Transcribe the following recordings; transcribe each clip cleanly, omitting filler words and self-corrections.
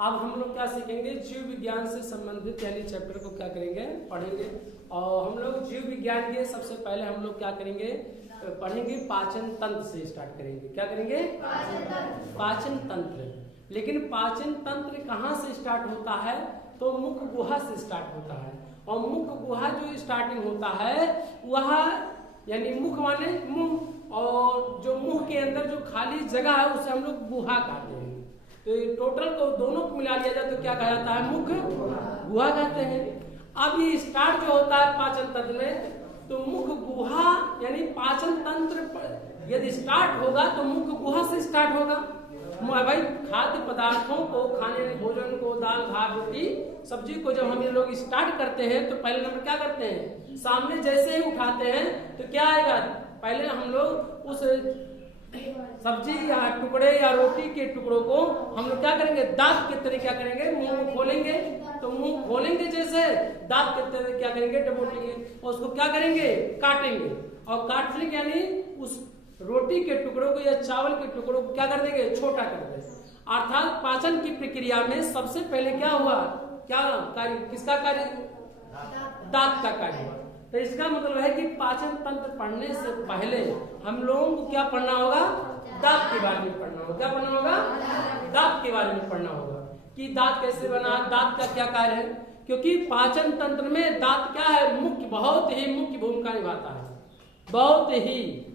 अब हम लोग क्या सीखेंगे, जीव विज्ञान से संबंधित यानी चैप्टर को क्या करेंगे, पढ़ेंगे। और हम लोग जीव विज्ञान के सबसे पहले हम लोग क्या करेंगे, पढ़ेंगे पाचन तंत्र से स्टार्ट करेंगे। क्या करेंगे, पाचन तंत्र। लेकिन पाचन तंत्र कहाँ से स्टार्ट होता है, तो मुख गुहा से स्टार्ट होता है। और मुख गुहा जो स्टार्टिंग होता है वह यानी मुख माने मुंह, और जो मुंह के अंदर जो खाली जगह है उसे हम लोग गुहा कहते हैं। तो ये टोटल को दोनों को मिला लिया जाए तो क्या कहा जाता है, मुख गुहा कहते हैं। अब ये स्टार्ट जो होता है पाचन तंत्र में, तो मुख गुहा यानी पाचन तंत्र यदि स्टार्ट होगा तो मुख गुहा से स्टार्ट होगा। भाई खाद्य पदार्थों को खाने, भोजन को, दाल भात रोटी सब्जी को जब हम ये लोग स्टार्ट करते हैं तो पहले नंबर क्या करते हैं, सामने जैसे ही उठाते हैं तो क्या आएगा, पहले हम लोग उस सब्जी या टुकड़े या रोटी के टुकड़ों को हम लोग क्या करेंगे, दांत के तरह क्या करेंगे, मुंह खोलेंगे। तो मुंह खोलेंगे जैसे दांत के तरह क्या करेंगे, डबोटेंगे और उसको क्या करेंगे, काटेंगे। और काटने के यानी उस रोटी के टुकड़ों को या चावल के टुकड़ों को क्या कर देंगे, छोटा कर देंगे। अर्थात पाचन की प्रक्रिया में सबसे पहले क्या हुआ, क्या कार्य, किसका कार्य, दांत का कार्य। तो इसका मतलब है कि पाचन तंत्र पढ़ने से पहले हम लोगों को क्या पढ़ना होगा, दांत के बारे में पढ़ना होगा। क्या पढ़ना होगा, दांत के बारे में पढ़ना होगा कि दांत कैसे बना, दांत का क्या कार्य है। क्योंकि पाचन तंत्र में दांत क्या है, मुख्य, बहुत ही मुख्य भूमिका निभाता है, बहुत ही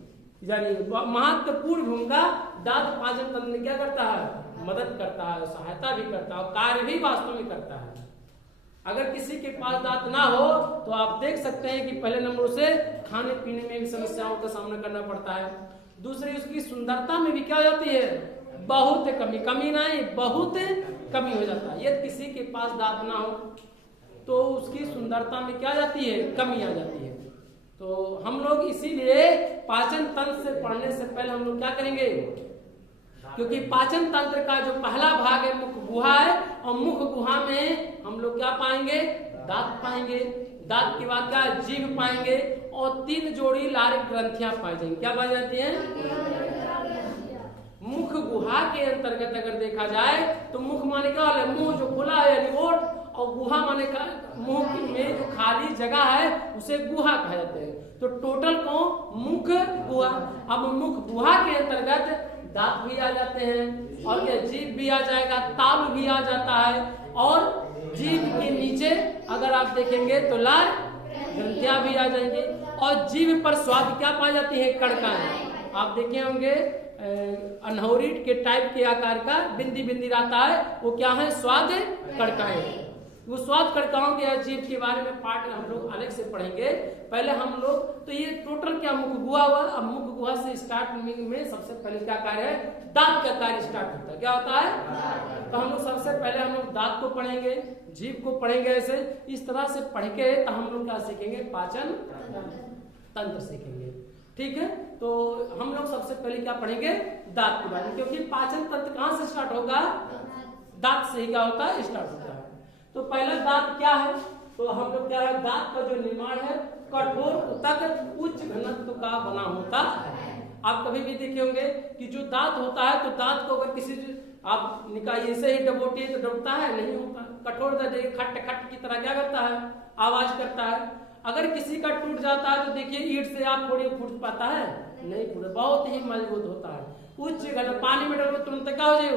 यानी महत्वपूर्ण भूमिका दांत पाचन तंत्र में क्या करता है, मदद करता है, सहायता भी करता है और कार्य भी वास्तव में करता है। अगर किसी के पास दांत ना हो तो आप देख सकते हैं कि पहले नंबर से खाने पीने में भी समस्याओं का सामना करना पड़ता है। दूसरी उसकी सुंदरता में भी क्या हो जाती है, बहुत कमी नहीं, बहुत कमी हो जाता है। यदि किसी के पास दांत ना हो तो उसकी सुंदरता में क्या जाती है, कमी आ जाती है। तो हम लोग इसीलिए पाचन तंत्र से पढ़ने से पहले हम लोग क्या करेंगे, क्योंकि पाचन तंत्र का जो पहला भाग है मुख गुहा है, और मुख गुहा में हम लोग क्या पाएंगे, दांत पाएंगे। दांत के बाद क्या, जीभ पाएंगे और 3 जोड़ी लारिक ग्रंथियां पाई जाएंगी। क्या पाई जाती हैं, मुख गुहा के अंतर्गत अगर देखा जाए तो मुख माने क्या है, मुंह जो खुला है यानी ओठ, और गुहा माने का मुंह में जो खाली जगह है उसे गुहा कहा जाता है। तो टोटल को मुख गुहा। अब मुख गुहा के अंतर्गत दांत भी आ जाते हैं और क्या, जीभ भी आ जाएगा, तालु भी आ जाता है, और जीभ के नीचे अगर आप देखेंगे तो लार ग्रंथियां भी आ जाएंगी, और जीभ पर स्वाद क्या पाई जाती है, कड़काएं। आप देखे होंगे अनहौरी के टाइप के आकार का बिंदी बिंदी रहता है, वो क्या है, स्वाद कड़काएं। वो स्वाद कड़काओं के जीभ के बारे में पाठ हम लोग अलग से पढ़ेंगे। पहले हम लोग तो ये टोटल क्या मुख गुहा हुआ। अब मुख गुहा से स्टार्ट में सबसे पहले क्या कार्य है, दांत का कार्य स्टार्ट होता है। क्या होता है, तो हम लोग सबसे पहले हम लोग दांत को पढ़ेंगे, जीभ को पढ़ेंगे, ऐसे इस तरह से पढ़ के तो हम लोग क्या सीखेंगे, पाचन तंत्र सीखेंगे। ठीक है, तो हम लोग सबसे पहले क्या पढ़ेंगे, दांत के बारे में, क्योंकि पाचन तंत्र कहाँ से स्टार्ट होगा, दांत से ही क्या होता है, स्टार्ट होता है। तो पहला दांत क्या है, तो हम लोग क्या है, दांत का जो निर्माण है कठोर ऊतक उच्च घनत्व का बना होता है। आप कभी भी देखे होंगे कि जो दांत होता है, तो दांत को अगर किसी आप निकालिए ऐसे ही डबोटिए तो डबता है, नहीं होता, कठोर खट खट की तरह क्या करता है, आवाज करता है। अगर किसी का टूट जाता है तो देखिए ईंट से आप थोड़ी फूट पाता है, नहीं फूट, बहुत ही मजबूत होता है। उच्च घन, पानी में डालो तुरंत क्या हो जाए,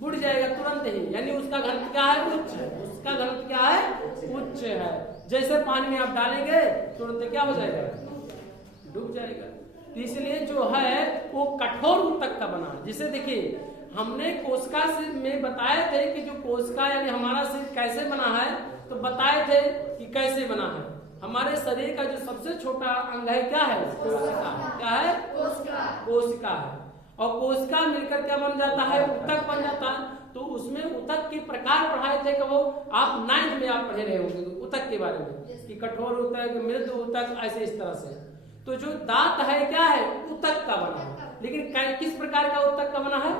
बुढ़ जाएगा तुरंत ही, यानी उसका घनत्व क्या है, उच्च है। उसका घनत्व क्या है, उच्च है। जैसे पानी में आप डालेंगे तुरंत क्या हो जाएगा, डूब जाएगा। तो इसलिए जो है वो कठोर ऊतक का बना, जिसे देखिए हमने कोशिका से में बताए थे कि जो कोशिका यानी हमारा शरीर कैसे बना है, तो बताए थे कि कैसे बना है। हमारे शरीर का जो सबसे छोटा अंग है क्या है, कोशिका। क्या है, कोशिका है। और कोशिका मिलकर क्या बन जाता है, ऊतक बन जाता है। तो उसमें ऊतक के प्रकार पढ़ाए थे कि वो आप 9th में आप पढ़े रहे होंगे ऊतक के बारे में, कि कठोर ऊतक, मृदु ऊतक, ऐसे इस तरह से। तो जो दांत है क्या है, ऊतक का बना है। लेकिन किस प्रकार का ऊतक का बना है,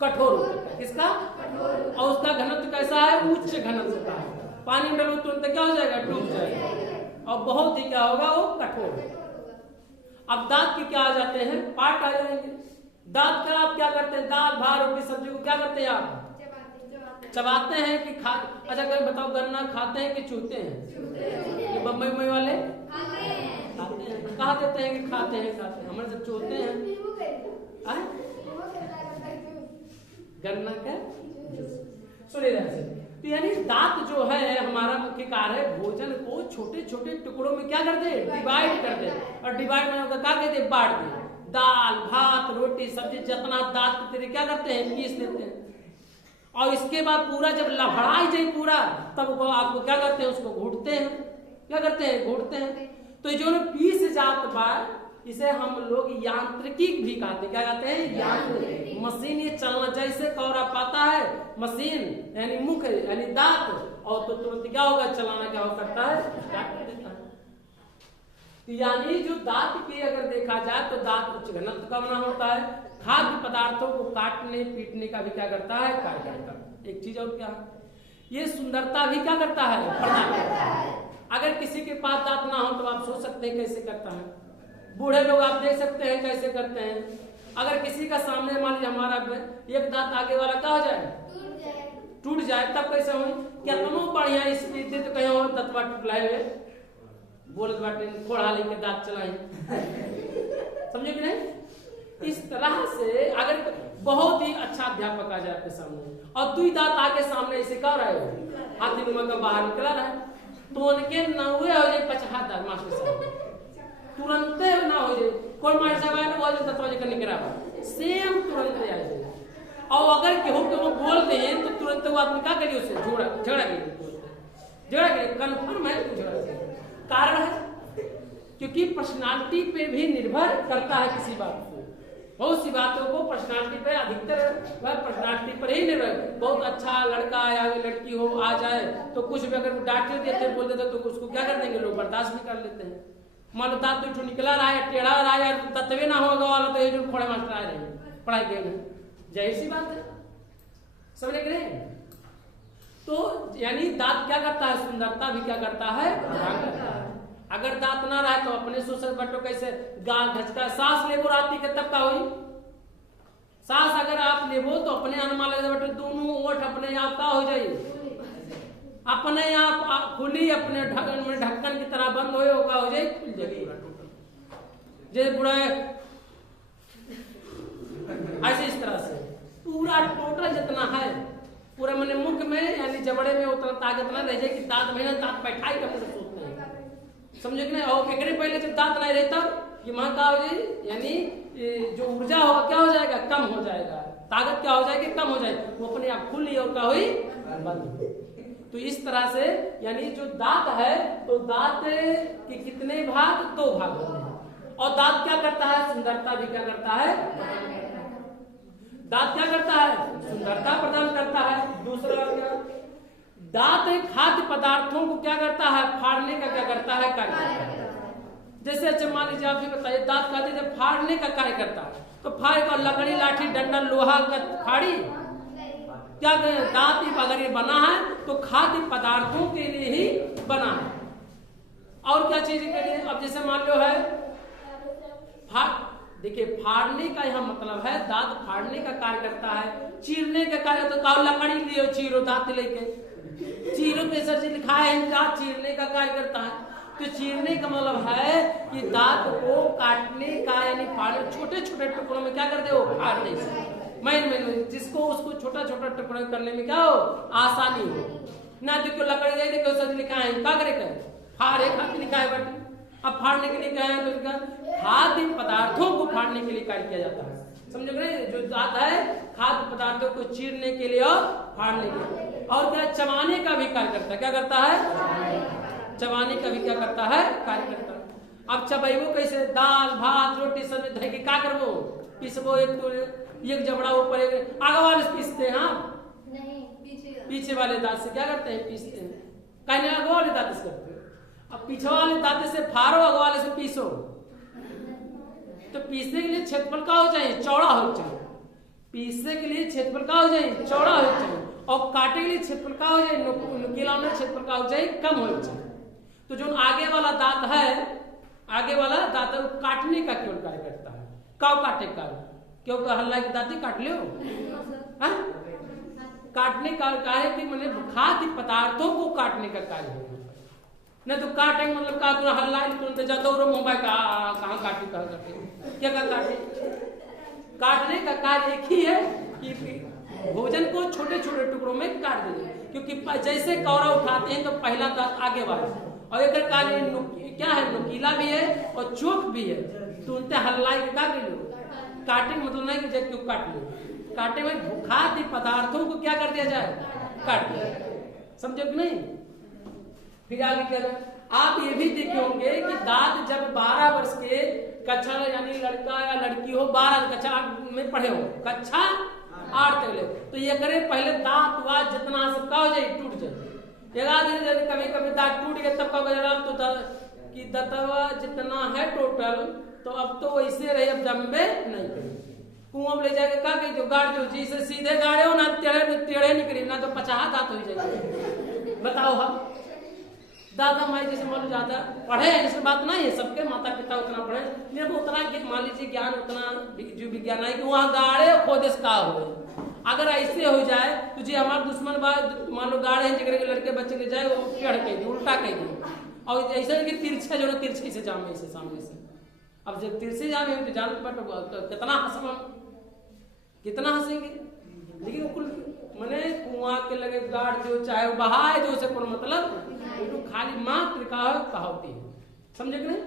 कठोर ऊतक। किसका, और उसका घनत्व कैसा है, उच्च घनत्व का है। पानी में डालो तुरंत क्या हो जाएगा, डूब जाएगा, और बहुत ही क्या होगा, वो कठोर। अब दांत के क्या आ जाते हैं, पार्ट आ जाएंगे। दांत का आप क्या करते हैं? दाल भात रोटी सब्जी को क्या करते हैं आप? चबाते हैं कि खा? अच्छा कभी बताओ, गन्ना खाते हैं कि चूते हैं? ये बम्बई मुंबई वाले खाते हैं। कहा देते हैं कि खाते हैं? खाते हैं। हमारे सब चूते हैं। गन्ना का सुने रहे। तो यानी दांत जो है हमारा मुख्य कार्य है भोजन को छोटे छोटे टुकड़ों में क्या कर दे? डिवाइड कर दे। और डिवाइड में क्या कहते हैं? बांट दे। दाल भात रोटी सब्जी जितना दांत तेरे क्या करते हैं? पीस देते हैं। और इसके बाद पूरा जब लहड़ाई जाए पूरा, तब वो आपको क्या करते हैं? उसको घोटते हैं। क्या करते हैं? घोटते हैं। तो जो पीस जात बार इसे हम लोग यांत्रिकी भी कहते हैं। क्या कहते हैं? यांत्रिक मशीन। ये चलना जैसे कौरा पाता है मशीन यानी मुख यानी दांत, और तो तुरंत क्या होगा? चलाना क्या हो करता है? स्टार्ट कर देता है। तो यानी जो दांत की अगर देखा जाए तो दांत उच्च घनत्व का बना होता है। खाद्य पदार्थों को काटने पीटने का भी क्या करता है? कार्य करता है। एक चीज और क्या, ये सुंदरता भी क्या करता है? प्रदान करता है। अगर किसी के पास दांत ना हो तो आप सोच सकते हैं कैसे करता है। बूढ़े लोग आप देख सकते हैं कैसे करते हैं। अगर किसी का सामने मान लीजिए हमारा एक दांत आगे वाला क्या हो जाए? टूट जाए। तब कैसे हो? क्या तुम बढ़िया स्पीड तो कहीं और तत्वा टूटलाए हुए बोलत बाटे खोड़ा लेके दांत चलाए। समझे कि नहीं? इस तरह से अगर बहुत ही अच्छा अध्यापक आ जाए आपके सामने और दुई दांत आगे सामने ऐसे कर रहे हो, हाथी मुंह का बाहर निकला रहा है, तो उनके नौवे हो जाए 75 मास्टर साहब तुरंत ना हो जाए। कोई मास्टर साहब आए वो तत्वा जगह निकला सेम तुरंत आ जाए। और अगर केहू के वो बोल दे तो तुरंत वो आदमी क्या करिए? उससे झगड़ा करिए कन्फर्म है। कारण है क्योंकि पर्सनालिटी पे भी निर्भर करता है किसी बात को। बहुत सी बातों को पर्सनालिटी पे अधिकतर वह पर्सनालिटी पर ही निर्भर। बहुत अच्छा लड़का या लड़की हो आ जाए तो कुछ भी अगर डांट देते बोल देते तो उसको क्या कर देंगे? लोग बर्दाश्त भी कर लेते हैं। मान लो दांत तो निकला रहा है टेढ़ा रहा है तत्वे ना होगा वाला तो ये जो खोड़े मास्टर आ रहे हैं पढ़ाई के लिए, जाहिर सी बात है। समझ गए? तो यानी दांत क्या करता है? सुंदरता भी क्या करता है? प्रदान करता है। अगर दांत ना रहे तो अपने सोचल बटो कैसे गाल घचका सांस लेबो राती के तब का हुई? सांस अगर आप लेबो तो अपने अनुमान लगे बटो दोनों ओठ अपने आप का हो जाए, अपने आप खुली अपने ढक्कन में ढक्कन की तरह बंद होगा हो जाए, खुल जाएगी जैसे पूरा ऐसे इस तरह से पूरा टोटल जितना है पूरा मैंने मुख में यानी जबड़े में उतना ताकत ना रह जाए कि दांत में दांत बैठाई करके सोचते हैं। समझे कि नहीं? और एकरे पहले जब दांत नहीं रहता ये मां का हो जाए यानी जो ऊर्जा होगा क्या हो जाएगा? कम हो जाएगा। ताकत क्या हो जाएगी? कम हो जाएगी। वो अपने आप खुली और क्या हुई? बंद। तो इस तरह से यानी जो दांत है तो दांत के कितने भाग? 2 भाग होते हैं। और दांत क्या करता है? सुंदरता भी क्या करता है? दांत क्या करता है? सुंदरता प्रदान करता है। दूसरा क्या? दांत खाद्य पदार्थों को क्या करता है? फाड़ने का क्या करता है? कार्य करता है। जैसे अच्छा मान लीजिए आप ही बताइए दांत खाते जब फाड़ने का कार्य करता है तो फाड़ का लकड़ी लाठी डंडा लोहा का फाड़ी क्या दांत अगर ये बना है तो खाद्य पदार्थों के लिए ही बना है। और क्या चीज के लिए? अब जैसे मान लो है देखिए फाड़ने का यह मतलब है दांत फाड़ने का कार्य करता है। चीरने का कार्य तो काउ लकड़ी लियो चीरो दांत लेके चीरो पे सर से लिखा है दांत चीरने का कार्य करता है। तो चीरने का मतलब है कि दांत को काटने का यानी फाड़ने छोटे छोटे टुकड़ों में क्या कर दे? वो फाड़ने से मैं जिसको उसको छोटा छोटा टुकड़ा करने में क्या हो? आसानी हो ना। देखो लकड़ी गई देखो सर लिखा है क्या करे? फाड़े खाते लिखा है बट अब फाड़ने के लिए क्या है? तो खाद्य पदार्थों को फाड़ने के लिए कार्य किया जाता है। समझ रहे? जो दांत है खाद्य पदार्थों को चीरने के लिए और फाड़ने के लिए। और क्या? चबाने का भी कार्य करता है। क्या करता है? चबाने का भी क्या करता है? कार्य करता है। अब चबेबो कैसे? दाल भात रोटी सब्जी धो के क्या करबो? पिसबो एक जबड़ा ऊपर एक आगे वाले से पीसते हैं। नहीं पीछे वाले दांत से क्या करते हैं? पीसते हैं। कहीं आगे वाले दांत से करते हैं। अब पीछे वाले दांत से फाड़ो आगे वाले से पीसो तो पीसने के लिए क्षेत्रफल का हो चाहिए? चौड़ा हो चाहिए। पीसने के लिए क्षेत्रफल का हो जाए? चौड़ा हो चाहिए। और काटे के लिए क्षेत्रफल का हो जाए? नुकीला में क्षेत्रफल का हो जाए? कम हो चाहिए। तो जो आगे वाला दांत है आगे वाला दांत काटने का केवल कार्य करता है। काव काटे का क्योंकि हल्ला की दांती काट लो। हाँ? काटने का कार्य कि मैंने खाद्य पदार्थों को काटने का कार्य है, नहीं तो काटेंगे मतलब का तुरंत हल्ला तुरंत जाता हो मोबाइल का कहाँ काटे कहाँ काटे क्या काटे। काटने का कार्य एक ही है कि भोजन को छोटे छोटे टुकड़ों में काट देंगे, क्योंकि जैसे कौरा उठाते हैं तो पहला दांत आगे वाला और एक कार्य क्या है, नुकीला भी है और चोक भी है, तो उनसे हल्लाई का लो काटे मतलब नहीं कि जब क्यों काट लो, काटे में खाद्य पदार्थों को क्या कर दिया जाए, काट दिया। समझो कि नहीं। फिर आगे क्या, आप ये भी देखे होंगे कि दांत जब 12 वर्ष के कक्षा यानी लड़का या लड़की हो 12 कक्षा में पढ़े हो, कक्षा 8 तक ले, तो ये करे पहले दांत वात जितना सबका हो जाए टूट जाए। कभी कभी दांत टूट गया तब का तो कि दतवा जितना है टोटल तो अब तो वैसे रहे, अब जम्बे नहीं करे। कुआं ले जाके का कही जो गाड़ जो जी से सीधे गाड़े हो ना टेढ़े निकले ना तो 50 दांत हो जाएंगे। बताओ हम दादा माई जैसे मान ज्यादा पढ़े हैं, इसमें बात नहीं है, सबके माता पिता उतना पढ़े लेकिन उतना मान लीजिए ज्ञान उतना जीव विज्ञान है कि वहाँ गाड़े खोदे का हो। अगर ऐसे हो जाए तो जी हमारे दुश्मन मान लो गाड़े हैं जिगरे के लड़के बच्चे ले जाए वो टेढ़ कह दी उल्टा कह दी और ऐसे कि तिरछा जो ना तिरछे से जामे ऐसे सामने से। अब जब तिरछे जामे तो जान पर कितना हंसना कितना हंसेंगे, लेकिन कुल मने कुआं के लगे गाड़ जो चाहे बहाए जो से कोई मतलब तो खाली मात्र कहावती है, समझे कि नहीं।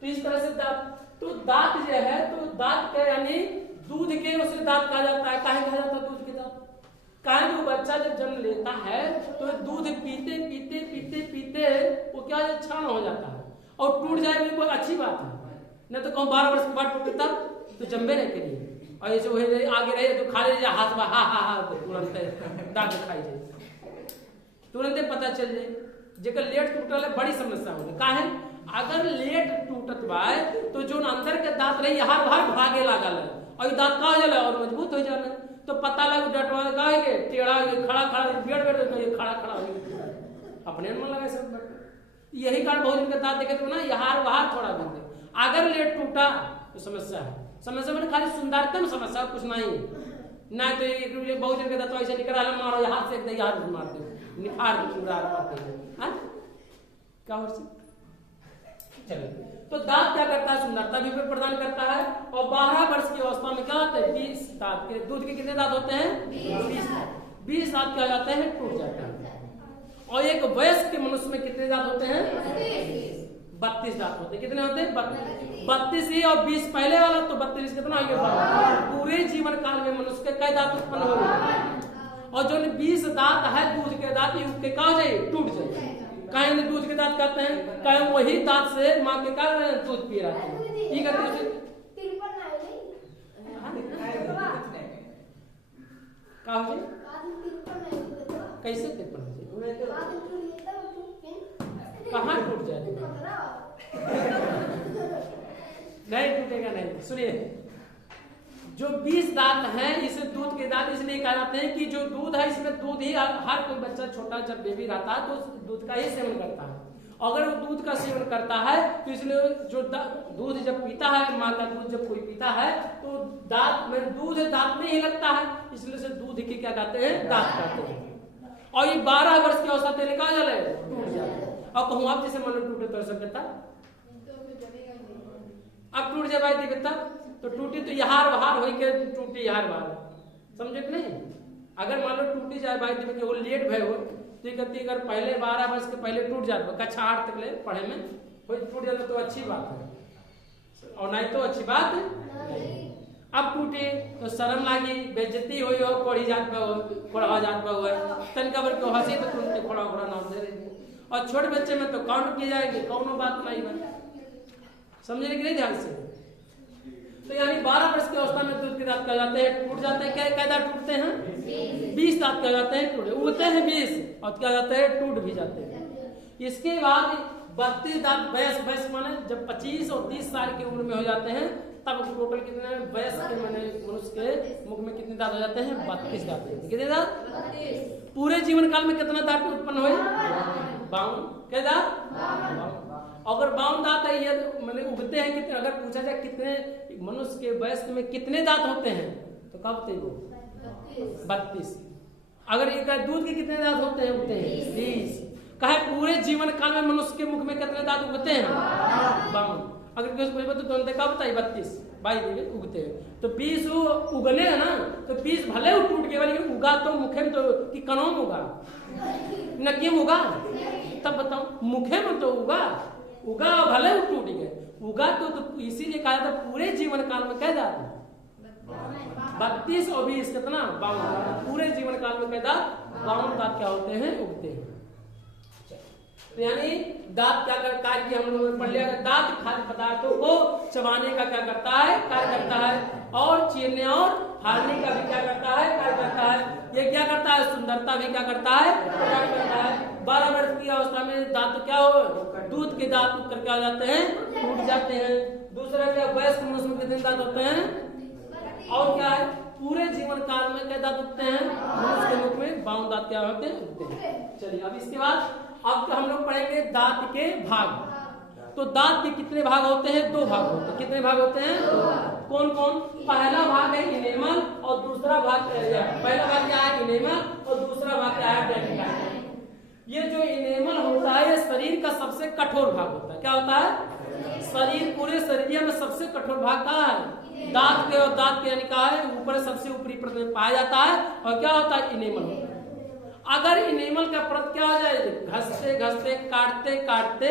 तो इस तरह से दांत तो दांत जो है तो दांत के यानी दूध के उसे दांत कहा जाता है। काहे कहा जाता है दूध के दांत? काहे वो बच्चा जब जन्म लेता है तो दूध पीते पीते पीते पीते वो क्या क्षण हो जाता है और टूट जाए कोई अच्छी बात है, नहीं तो कहूँ 12 वर्ष के बाद टूटता तो जम्बे नहीं करिए और ऐसे वही आगे रहे तो खा लीजिए हाथ में हा तुरंत दांत खाई जाए, तुरंत पता चल जाए। जेकर लेट टूटल है बड़ी समस्या होगी। काहे अगर लेट टूटत बाय तो जो अंदर के दांत रही हर बार भागे लागल है और दांत का हो जाला और मजबूत हो जाला तो पता लग डटवा कहेंगे टेढ़ा खड़ा खड़ा बेड़ खड़ा खड़ा हो अपने मन लगे सब। यही कारण भोजन के दांत देखे तो ना यहाँ बाहर थोड़ा बिंदे अगर लेट टूटा तो समस्या है। समस्या मैंने खाली सुंदरता में समस्या कुछ नहीं ना तो एक भोजन के दांत ऐसे निकल मारो हाथ से एकदम यार मार दो निफार क्या हो चलिए। तो दांत क्या करता है, सुंदरता भी प्रदान करता है और 12 वर्ष की अवस्था में क्या होता है 20 दांत के दूध के कितने दांत होते हैं 20 दांत क्या जाते हैं टूट जाते हैं। और एक वयस्क के मनुष्य में कितने दांत होते हैं 32 दांत होते हैं। कितने होते हैं 32 ही और 20 पहले वाला तो 32 कितना हो गया पूरे जीवन काल में मनुष्य के कई दांत उत्पन्न हो गए और जो 20 दांत है दूध के दांत युग के कहा जाए टूट जाए। कहीं दूध के दांत कहते हैं कहीं वही दांत से माँ के का दूध पी रहा है ये कहते कैसे कहाँ टूट जाए नहीं टूटेगा नहीं। सुनिए जो 20 दांत हैं इसे दूध के दांत इसलिए कहा जाते हैं कि जो दूध है इसमें दूध ही हर कोई बच्चा छोटा जब बेबी रहता है तो दूध का ही सेवन करता है। अगर वो दूध का सेवन करता है तो इसलिए जो दूध जब पीता है माँ का दूध जब कोई पीता है तो दांत में दूध दांत में ही लगता है इसलिए से दूध के क्या कहते हैं दांत कहते हैं। और ये 12 वर्ष की अवस्था तेरे कहा जाए टूट जाए और कहूँ आप जैसे मान लो टूटे तो सब कहता अब टूट जाए दिव्यता तो टूटी तो यहार वहार हो के टूटी यहार वहार समझे कि नहीं। अगर मान लो टूटी जाए भाई दिव्य वो लेट भय हो तो कहती अगर पहले 12 वर्ष के पहले टूट जाता कक्षा 8 तक ले पढ़े में टूट जाता तो अच्छी बात है और नहीं तो अच्छी बात है। अब टूटे तो शर्म लागी बेइज्जती हुई हो कोड़ी जात पे हो कोड़ा जात पे हुआ तनका भर के हंसी तो तुरंत खोड़ा खोड़ा नाम दे रही और छोटे बच्चे में तो काउंट किए जाएंगे कौनो बात नहीं है समझे कि नहीं ध्यान से। तो यानी 12 वर्ष की अवस्था में दूध के दांत क्या जाते हैं टूट जाते हैं। क्या दांत टूटते हैं 20 दांत क्या जाते हैं टूटे उगते हैं 20 और क्या जाते हैं टूट भी जाते हैं। इसके बाद 32 दांत वयस्क माने जब 25 और 30 साल की उम्र में हो जाते हैं तब टोटल कितने वयस्क के माने मनुष्य के मुख में कितने दांत हो जाते हैं 32 दांत। कितने दांत पूरे जीवन काल में कितना दांत उत्पन्न हुए 52 क्या दांत अगर 52 दांत है ये मैंने उगते हैं कितने, अगर पूछा जाए कितने मनुष्य के वयस्क में कितने दांत होते हैं तो क्या होते हैं वो 32। अगर ये दूध के कितने दांत होते हैं उगते हैं 20। कहे पूरे जीवन काल में मनुष्य के मुख में कितने दांत उगते हैं 52। अगर किसी को तो देखा बताइए 32 22 उगते हैं तो 20 उगने है ना तो 20 भले वो टूट गए लेकिन उगा तो मुखे में तो कि कनों में उगा न किम उगा, तब बताओ मुखे में तो उगा भले वो टूट गए उगा तो इसीलिए कहा था पूरे जीवन काल में कह जाते 32 और 20 कितना 52। पूरे जीवन काल में कह दांत 52 दांत क्या होते हैं उगते हैं। तो यानी दांत क्या कार्य की हम लोगों ने पढ़ लिया, दांत खाद्य पदार्थों को चबाने का क्या करता है कार्य करता है, और चीरने और फाड़ने का भी क्या करता है कार्य करता है। ये क्या करता है सुंदरता भी क्या करता है कार्य करता है। 12 वर्ष की अवस्था में दांत क्या हो दूध के दांत उठ कर क्या हो जाते हैं टूट जाते हैं। दूसरा क्या वयस्क मनुष्य में कितने दांत होते हैं, और क्या है पूरे जीवन काल में क्या दांत उगते हैं मनुष्य के मुख में 52 दांत क्या होते हैं उगते हैं। चलिए अब इसके बाद अब हम लोग पढ़ेंगे दांत के भाग। तो दांत के कितने भाग होते हैं 2 भाग होते हैं। कितने भाग होते हैं कौन कौन, पहला भाग है इनेमल और दूसरा भाग पहला भाग क्या है इनेमल और दूसरा भाग क्या है डेंटाइन। ये जो इनेमल होता है ये शरीर का सबसे कठोर भाग होता है। क्या होता है शरीर पूरे शरीर में सबसे कठोर भाग का है दांत के, और दांत के यानी का है ऊपर सबसे ऊपरी परत में पाया जाता है और क्या होता है इनेमल होता है। अगर इनेमल का परत क्या हो जाए घसते घसते काटते काटते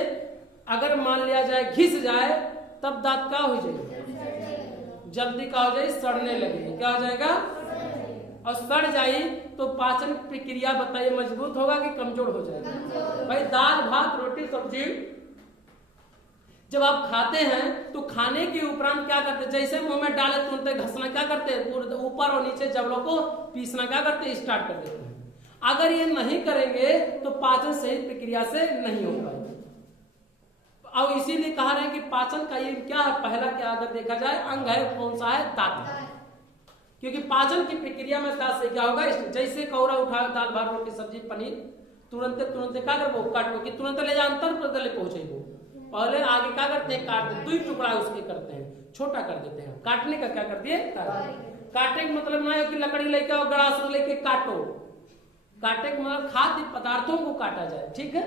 अगर मान लिया जाए घिस जाए तब दांत क्या हो जाएगा जल्दी क्या हो जाए सड़ने लगेगी। क्या हो जाएगा और सड़ जाए तो पाचन प्रक्रिया बताइए मजबूत होगा कि कमजोर हो जाएगा। भाई दाल भात रोटी सब्जी जब आप खाते हैं तो खाने के उपरांत क्या करते हैं जैसे मुंह में डाले तुरंत घसना क्या करते हैं ऊपर और नीचे जबड़ों को पीसना क्या करते हैं स्टार्ट कर देते हैं। अगर ये नहीं करेंगे तो पाचन सही प्रक्रिया से नहीं हो पाएगा। और इसीलिए कहा रहे कि पाचन का ये क्या है पहला क्या अगर देखा जाए अंग है कौन सा है दांत, क्योंकि पाचन की प्रक्रिया में दांत से क्या होगा जैसे कौरा उठाओ दाल भात रोटी सब्जी पनीर तुरंत क्या करबो काटो कि तुरंत ले जा अंतर पर गले पहुंचे वो पहले आगे क्या करते हैं काटते 2 टुकड़ा उसके करते हैं छोटा कर देते हैं। काटने का क्या करती है काटने का मतलब ना है कि लकड़ी लेके और गड़ास लेके काटो, काटे का मतलब खाद्य पदार्थों को काटा जाए। ठीक है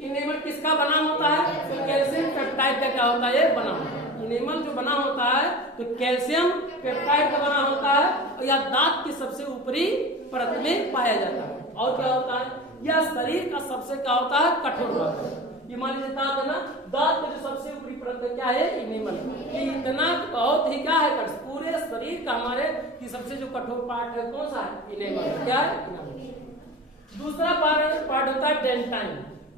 इनेमल किसका बना होता है तो कैल्शियम पेप्टाइड का क्या होता है बना होता है। इनेमल जो बना होता है तो कैल्शियम पेप्टाइड का बना होता है और यह दांत की सबसे ऊपरी परत में पाया जाता है। और क्या होता है यह शरीर का सबसे क्या होता है कठोर भाग है। ये मान लीजिए दांत है ना दांत का जो सबसे ऊपरी परत में क्या है इनेमल, इतना बहुत ही क्या है पूरे शरीर का हमारे की सबसे जो कठोर पार्ट है कौन सा है इनेमल। क्या है दूसरा पार्ट होता है डेंटाइन।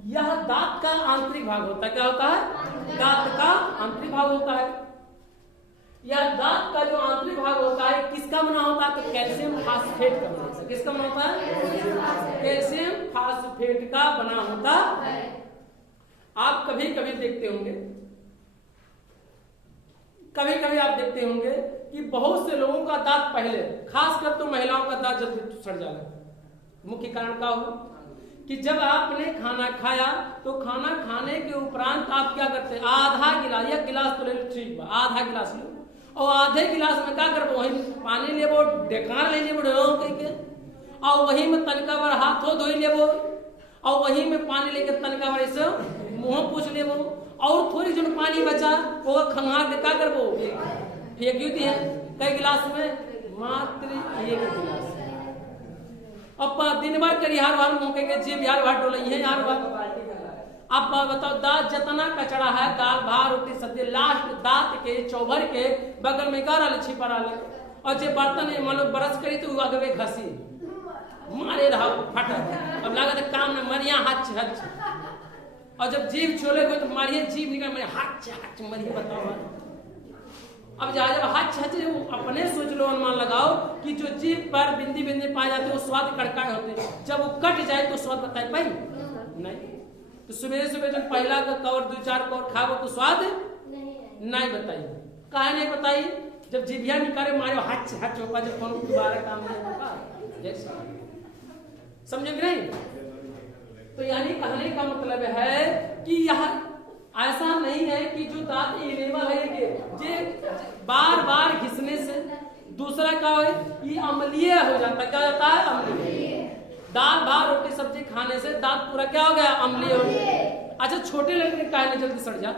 यह दांत का आंतरिक भाग होता है। क्या होता है दांत का आंतरिक भाग होता है। यह दांत का जो आंतरिक भाग होता है किसका बना होता है तो कैल्शियम फास्फेट का बना होता है। किसका बना होता है कैल्शियम फास्फेट का बना होता है। आप कभी कभी देखते होंगे आप देखते होंगे कि बहुत से लोगों का दांत पहले खासकर तो महिलाओं का दांत जल्दी सड़ जाता। मुख्य कारण क्या हो कि जब आपने खाना खाया तो खाना खाने के उपरांत आप क्या करते हैं आधा गिलास या गिलास तो ले लो ठीक आधा गिलास लो और आधे गिलास में क्या करबो वही पानी लेबो डेकार ले लेबो के और वही में तनका बार हाथों धोई लेबो और वही में पानी लेके तनका बार ऐसे मुंह पूछ लेबो और थोड़ी जो पानी बचा वो खंगार के क्या करबो फेंक दिए कई गिलास में मात्र 1 गिलास। अब दिन भर करिहार वार मुंह के जे बिहार भाट डोले है यार अब बताओ दांत जितना कचड़ा है दाल भात रोटी सब्जी लास्ट दांत के चौभर के बगल में का रहा छिपा रहा और जे बर्तन मान लो बरस करी तो आगे घसी मारे रहा फट अब लागत काम में मरिया हच हच और जब जीभ छोले को तो मारिए जीभ निकल मेरे हच हच मरिए बताओ। अब जब हच हच अपने सोच लो अनुमान लगाओ कि जो जीभ पर बिंदी बिंदी पाए जाते वो स्वाद कड़काए होते जब वो कट जाए तो स्वाद बताए पाई नहीं। तो सुबह सुबह जब पहला का कवर 2-4 कवर खाओ तो स्वाद नहीं बताइए काहे नहीं बताइए जब जीभिया निकाले मारे हच हच होगा जब दोबारा काम नहीं होगा जैसे समझे नहीं। तो यानी कहने का मतलब है कि यह ऐसा नहीं है कि जो दांत इनेबल है ये बार बार घिसने से। दूसरा क्या है, ये अम्लीय हो जाता है। क्या हो जाता है? अम्लीय। दाल भात रोटी सब्जी खाने से दांत पूरा क्या हो गया? अम्लीय हो गया। अच्छा, छोटे लड़के काहे में जल्दी सड़ जा?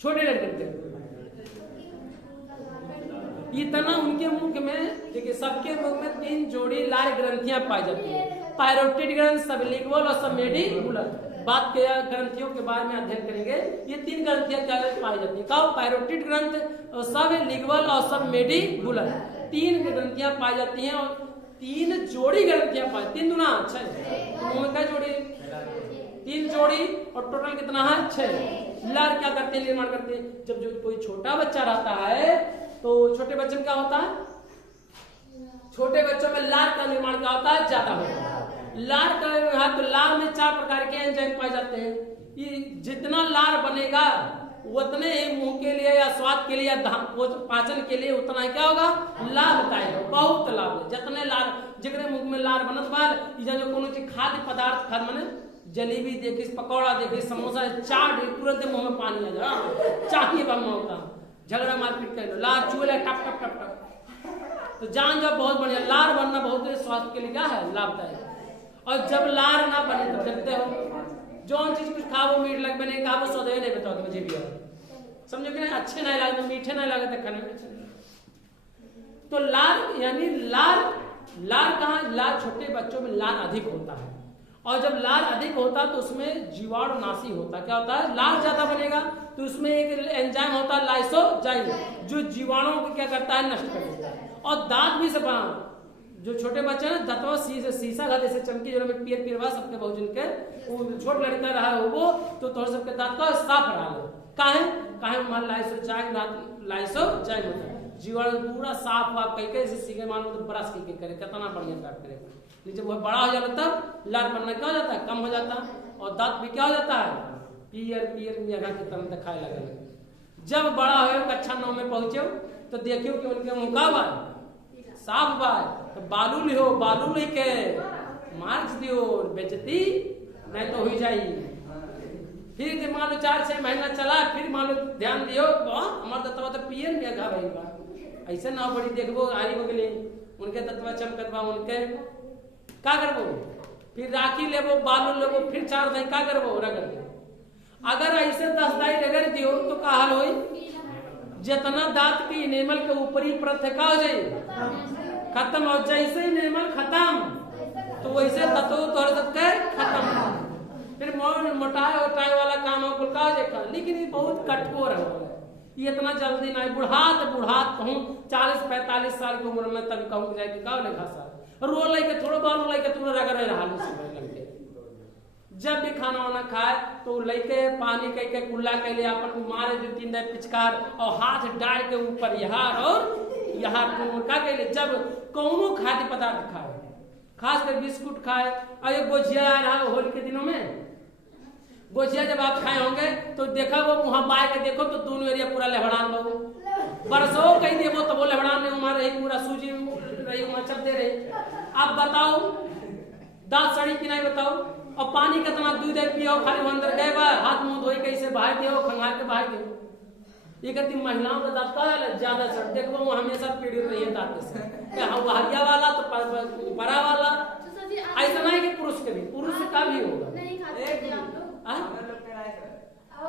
छोटे लड़के इतना उनके मुख में, देखिए सबके मुख में 3 जोड़ी लाल ग्रंथियां पाई जाती है, पैरोटिड ग्रंथ, सबलिंगुअल और सबमेंडिबुलर। बात के ग्रंथियों के बारे में अध्ययन करेंगे। ये 3 ग्रंथियां क्या पाई जाती है? क्या? पैरोटिड ग्रंथ, सबलिंगुअल और सबमेंडिबुलर। 3 ग्रंथियां पाई जाती हैं और 3 जोड़ी ग्रंथियां पाई, 3 दुना 6। मुंह में क्या जोड़ी? 3 जोड़ी और टोटल कितना है? 6। लार क्या करते हैं? निर्माण करते हैं। जब जो कोई छोटा बच्चा रहता है तो छोटे बच्चे में क्या होता है? छोटे बच्चों में लार का निर्माण क्या होता है? ज्यादा होता है। लार का तो लार में 4 प्रकार के एंजाइम पाए जाते हैं। ये जितना लार बनेगा उतने ही मुंह के लिए या स्वाद के लिए या पाचन के लिए उतना ही क्या होगा? लाभदायक हो, बहुत लाभ है। जितने लार जितने मुंह में लार बनत बार जो कोनो चीज खाद्य पदार्थ खाद मने जलेबी देखी, पकौड़ा देखी, समोसा, चाट, तुरंत मुंह में पानी आ जाए। चाहिए बम होता, झगड़ा मारपीट कर लो, लार चूहे टप टप टप टप। तो जान जब बहुत बढ़िया, लार बनना बहुत स्वास्थ्य के लिए क्या है? लाभदायक। और जब लार ना बने तो देखते हो जो चीज कुछ खाओ मीठ लग बने खाओ स्वाद नहीं बताओ तो मुझे भी समझो कि नहीं, अच्छे नहीं लगे, मीठे नहीं लगे तो खाने में अच्छे नहीं। तो लार यानी लार कहाँ? लार छोटे बच्चों में लार अधिक होता है। और जब लार अधिक होता है तो उसमें जीवाणुनाशी होता है। क्या होता है? लार ज्यादा बनेगा तो उसमें एक एंजाइम होता है लाइसोजाइम, जो जीवाणुओं को क्या करता है? नष्ट कर देता है। और दांत भी सफा, जो छोटे बच्चे ना दांतों शीशा घा जैसे चमकी जो में पियर पिरवा सबके बहुत जिनके छोट लड़का रहा है वो तो थोड़ा सबके दांत का साफ रहा है। काहे मान लाइसोजाइम लाइसोजाइम होता है। जीवाणु पूरा साफ वाफ कई कैसे सीखे मानो तो ब्रश के करे कितना बढ़िया काट करेगा। जब वह बड़ा हो जाता तब लार बनना क्या हो जाता है? कम हो जाता है। और दांत भी क्या हो जाता है? पियर पियर मेघा की तरह दिखाई लगे। जब बड़ा हो कक्षा 9 में पहुंचे तो देखियो कि उनके मुंह का बाल साफ बाल, तो बालू लियो, बालू लेके मार्क्स दियो, बेचती नहीं तो हो जाई। फिर मान लो 4-6 महीना चला, फिर मान लो ध्यान दियो हमारे दत्तवा तो पियर मेघा भाई बा ऐसे ना बड़ी देखबो आरी बगले उनके दत्तवा चमकत बा उनके का करबो? फिर राखी लेबो, बालू लेबो, फिर 4 दिन का करबो? रगड़ दे। अगर ऐसे 10 दिन रगड़ दियो तो का हाल होई? जितना दांत की इनेमल के ऊपरी परत है का हो जाए? खत्म। हो जैसे इनेमल खत्म तो वैसे तत्व तोड़ सबके खत्म। फिर मोटाई उठाई वाला काम हो कुल का हो जाएगा। लेकिन ये बहुत कठोर है, ये इतना जल्दी नहीं। बुढ़ात कहूँ 40-45 साल की उम्र में तब कहूँ जाए का लेखा सा रो लेके थोड़ा बाल लेके तुम रगड़ रहा लगे। जब भी खाना वाना खाए तो लेके पानी कह के कुल्ला के लिए अपन मारे 2-3 दिन पिचकार और हाथ डाल के ऊपर यहाँ और यहाँ का के लिए। जब कौनो खाद्य पदार्थ खाए, खासकर बिस्कुट खाए, और ये गोजिया आ रहा है होली के दिनों में, गोजिया जब आप खाए होंगे तो देखा वो मुँह बाय के देखो तो दोनों एरिया पूरा लहड़ान बहु बरसों कहीं देवो तो वो लहड़ान में हमारे पूरा सूजी रही चलते रहे। आप बताओ दांत सड़ी कि नहीं बताओ? और पानी कितना दूध पियो खाली अंदर गए बा हाथ मुंह धोई कैसे बाहर दियो खंगाल के बाहर दियो। ये कहती महिलाओं का दांत का ज्यादा सड़ देखो वो हमेशा पीड़ित रही है दांत से, हरिया वाला तो बड़ा वाला। ऐसा नहीं कि पुरुष के भी, पुरुष का भी होगा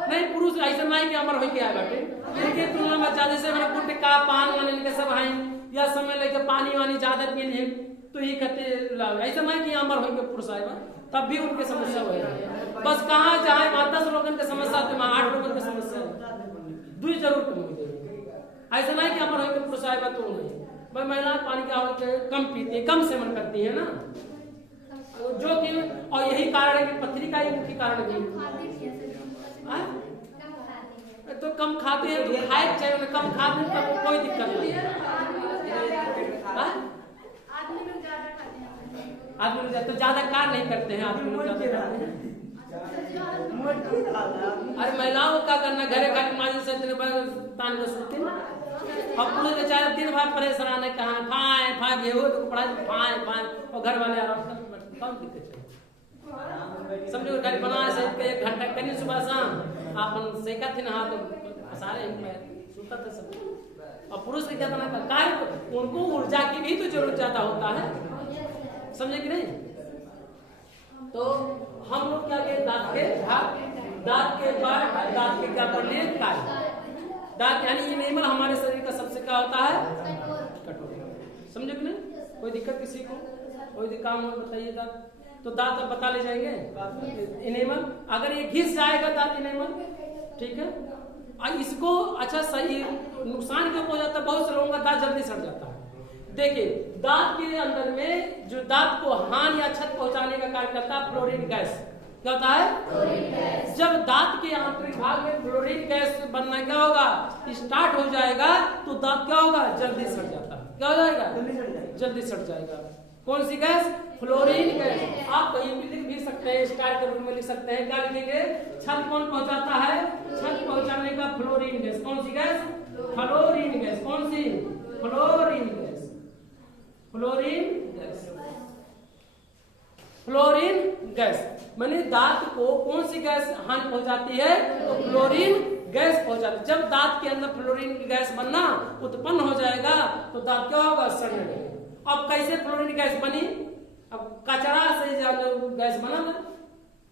नहीं। पुरुष ऐसा नहीं कि अमर हो के आए बाटे इनके तुलना में ज्यादा से मैंने गुटका पान वाले इनके सब हैं या समय लेके पानी वानी ज्यादा पीने तो ये कहते ऐसा नहीं कि अमर हो के पुरुष आए तब भी उनके समस्या हो। बस कहाँ जाए 10 लोगों की समस्या तो 8 लोगों की समस्या 2 जरूर कम हो जाएगी। ऐसा नहीं कि अमर हो के पुरुष आए तो नहीं। भाई महिलाएं पानी क्या होते हैं कम पीती है, कम सेवन करती है ना, जो कि और यही कारण है कि पथरी का ही मुख्य कारण भी तो कम खाते हैं तो खाए चाहे कम खाते हैं तो कोई दिक्कत नहीं है। आदमी लोग तो ज्यादा कार नहीं करते हैं, आदमी लोग ज्यादा करते हैं। अरे महिलाओं का करना घरे खाली माजी से तान में सुनते और पूरे बेचारे दिन भर परेशान है कहाँ फाए फाए गेहूँ तो पड़ा फाए फाए और घर वाले आराम कम दिक्कत है। समझो घर बना है सही 1 घंटा करी सुबह शाम आप सेका थे नहा तो सारे पैर सुता था सब। और पुरुष क्या बना था कार्य, उनको ऊर्जा की भी तो जरूरत ज्यादा होता है, समझे कि नहीं। तो हम लोग क्या कहें दांत के भाग, दांत के बाद दांत के क्या पढ़ लिए कार्य। दांत यानी इनेमल हमारे शरीर का सबसे क्या होता है कठोर, समझे कि नहीं। कोई दिक्कत किसी को, कोई काम हो बताइए। दांत तो दांत अब बता ले जाएंगे इनेमल, अगर ये घिस जाएगा दांत इनेमल, ठीक है। और इसको अच्छा सही नुकसान क्यों हो जाता है, बहुत से लोगों का दांत जल्दी सड़ जाता है। देखिए दांत के अंदर में जो दांत को हानि या क्षत पहुंचाने का कार्य करता है फ्लोरीन गैस, क्या होता है फ्लोरीन गैस। जब दांत के आंतरिक भाग में फ्लोरीन गैस बनना क्या होगा स्टार्ट हो जाएगा तो दांत क्या होगा जल्दी सड़ जाता है, क्या हो जाएगा जल्दी सड़ जाएगा। कौन सी गैस फ्लोरीन गैस। आप कहीं भी लिख भी सकते हैं, स्टार के रूप में लिख सकते हैं, क्या लिखेंगे क्षत कौन पहुंचाता है, क्षत पहुंचाने का फ्लोरीन गैस। कौन सी गैस फ्लोरीन गैस, कौन सी fluorine gas, fluorine gas, fluorine gas. माने दांत को कौन सी गैस हानि पहुंचाती है तो फ्लोरीन गैस पहुंचाती है। जब दांत के अंदर फ्लोरीन की गैस बनना उत्पन्न हो जाएगा तो दांत क्या होगा सड़ने लगेगा। अब कैसे फ्लोरीन गैस बनी, अब कचरा से गैस बना ना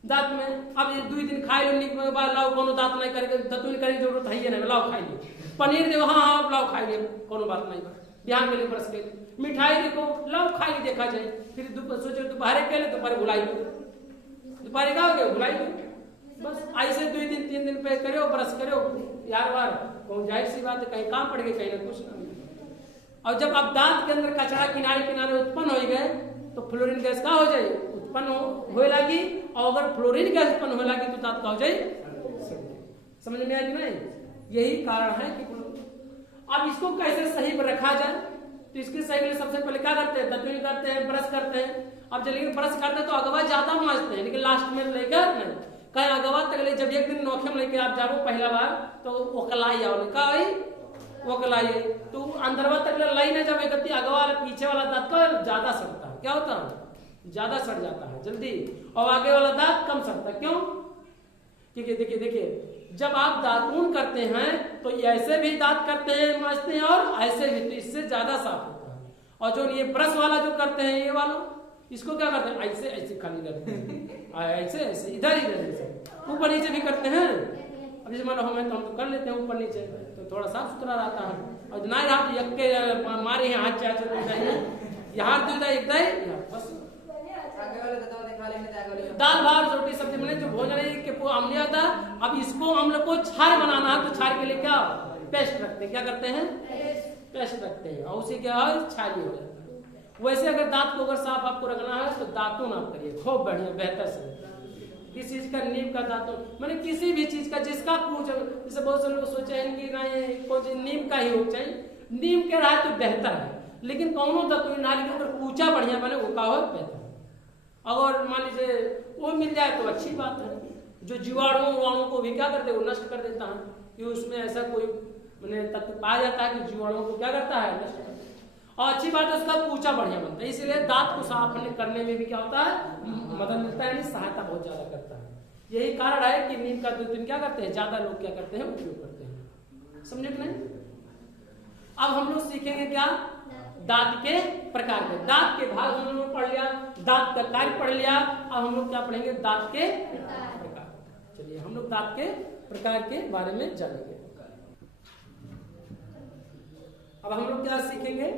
दांत में। अब ये 2 दिन खाए लो के बाद लाओ कोनो दांत नहीं करके दतुन करे जरूरत है नहीं, लाओ खाइए। पनीर देखो हाँ लाओ खाइए कोनो बात नहीं, बिहान में बरस के मिठाई देखो लाओ खाई देखा जाए। फिर सोचो दोपहर के लिए दोपहर भुलाई दो, दोपहर का हो गया भुलाई दो, बस ऐसे 2 दिन 3 दिन पे करो ब्रश करो यार बार, जाहिर सी बात है कहीं काम पड़ गए कहीं ना कुछ ना। और जब अब दांत के अंदर कचरा किनारे किनारे उत्पन्न हो गए तो फ्लोरीन गैस का हो जाए उत्पन्न होए लगी, और अगर फ्लोरीन गैस उत्पन्न हो लगी तो दांत का हो जाए। समझ में आया कि नहीं, यही कारण है कि अब इसको कैसे सही रखा जाए तो इसके सही के लिए सबसे पहले क्या करते हैं दतुन करते हैं, ब्रश करते हैं। अब चलिए ब्रश करते हैं तो अगवा ज्यादा मांजते हैं, लेकिन लास्ट में लेकर नहीं कहीं अगवा तक ले। जब एक दिन नौखे में लेके आप जाओ पहला बार तो वो कलाई आओ का वो कलाई तो अंदरवा तक लाई ना जब एक अगवा वाला पीछे वाला दांत का ज्यादा सड़ता है, क्या होता है ज्यादा सड़ जाता है जल्दी, और आगे वाला दांत कम सड़ता है। क्यों, क्योंकि देखिए जब आप दातून करते हैं तो ऐसे भी दांत करते हैं मांजते हैं और ऐसे भी, तो इससे ज्यादा साफ होता है। और जो ये ब्रश वाला जो करते हैं ये वाला इसको क्या करते हैं ऐसे ऐसे खाली करते हैं, ऐसे ऐसे इधर इधर ऊपर नीचे भी करते हैं। अब जैसे मान लो हमें तो हम तो कर लेते हैं ऊपर नीचे तो थोड़ा साफ सुथरा रहता है, और ना आप यक्के मारे हाथ चाहिए यहाँ बस दाल भात रोटी सब्जी बने जो भोजन है कि हमने आता। अब इसको हम लोग को छार बनाना है तो छार के लिए क्या पेस्ट रखते हैं, क्या करते हैं पेस्ट रखते हैं, और उसी क्या है छार भी हो जाता है। वैसे अगर दांत को अगर साफ आपको रखना है तो दातुन आप करिए खूब बढ़िया बेहतर से। किस चीज का नीम का दातुन मैंने किसी भी चीज का जिसका पूछ, जैसे बहुत से लोग सोचे हैं कि नहीं कोई नीम का ही हो चाहिए, नीम के रहा तो बेहतर है, लेकिन कौनो दातुन नाली के ऊपर पूछा बढ़िया बने वो का हो बेहतर। अगर मान लीजिए वो मिल जाए तो अच्छी बात है। जो जीवाणुओं को भी क्या करते हैं वो नष्ट कर देता है, कि उसमें ऐसा कोई मैंने तत्व पाया जाता है कि जीवाणुओं को क्या करता है नष्ट करता है। और अच्छी बात है उसका पूछा बढ़िया बनता है, इसलिए दांत को साफ करने में भी क्या होता है मदद मिलता है, सहायता बहुत ज्यादा करता है। यही कारण है कि नीम का दूध क्या करते हैं ज्यादा लोग क्या करते हैं उपयोग करते हैं, समझे कि नहीं। अब हम लोग सीखेंगे क्या दांत के प्रकार के, दांत के भाग हम लोग पढ़ लिया, दांत का कार्य पढ़ लिया। अब हम लोग क्या पढ़ेंगे दांत के प्रकार। चलिए हम लोग दांत के प्रकार के बारे में जानेंगे। अब हम लोग क्या सीखेंगे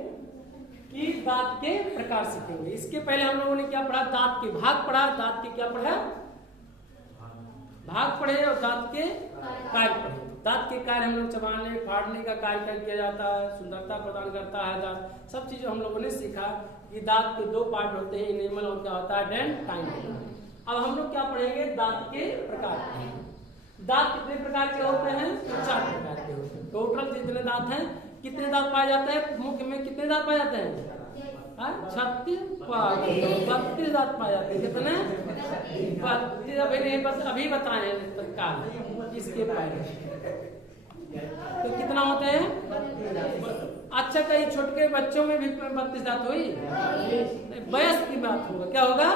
कि दांत के प्रकार सीखेंगे। इसके पहले हम लोगों ने क्या पढ़ा दांत के भाग पढ़ा, दांत के क्या पढ़ा भाग पढ़े और दांत के कार्य पढ़े। दांत के कार्य हम लोग चबाने फाड़ने का कार्य किया जाता है, सुंदरता प्रदान करता है दांत, सब चीजें हम लोगों ने सीखा कि दांत के 2 पार्ट होते हैं, इनेमल और क्या होता है डेंट काइंड। अब हम लोग क्या पढ़ेंगे दांत के प्रकार। दांत कितने प्रकार के होते हैं 4 प्रकार के होते हैं। टोटल जितने दांत हैं कितने दांत पाए जाते हैं मुख में, कितने दांत पाए जाते हैं 36 32 दांत पाए जाते हैं। कितने 32 अभी बताए तत्काल इसके पहले तो कितना होते हैं। अच्छा, कहीं छोटे बच्चों में भी 32 दांत हुई? वयस्क की बात होगा, क्या होगा?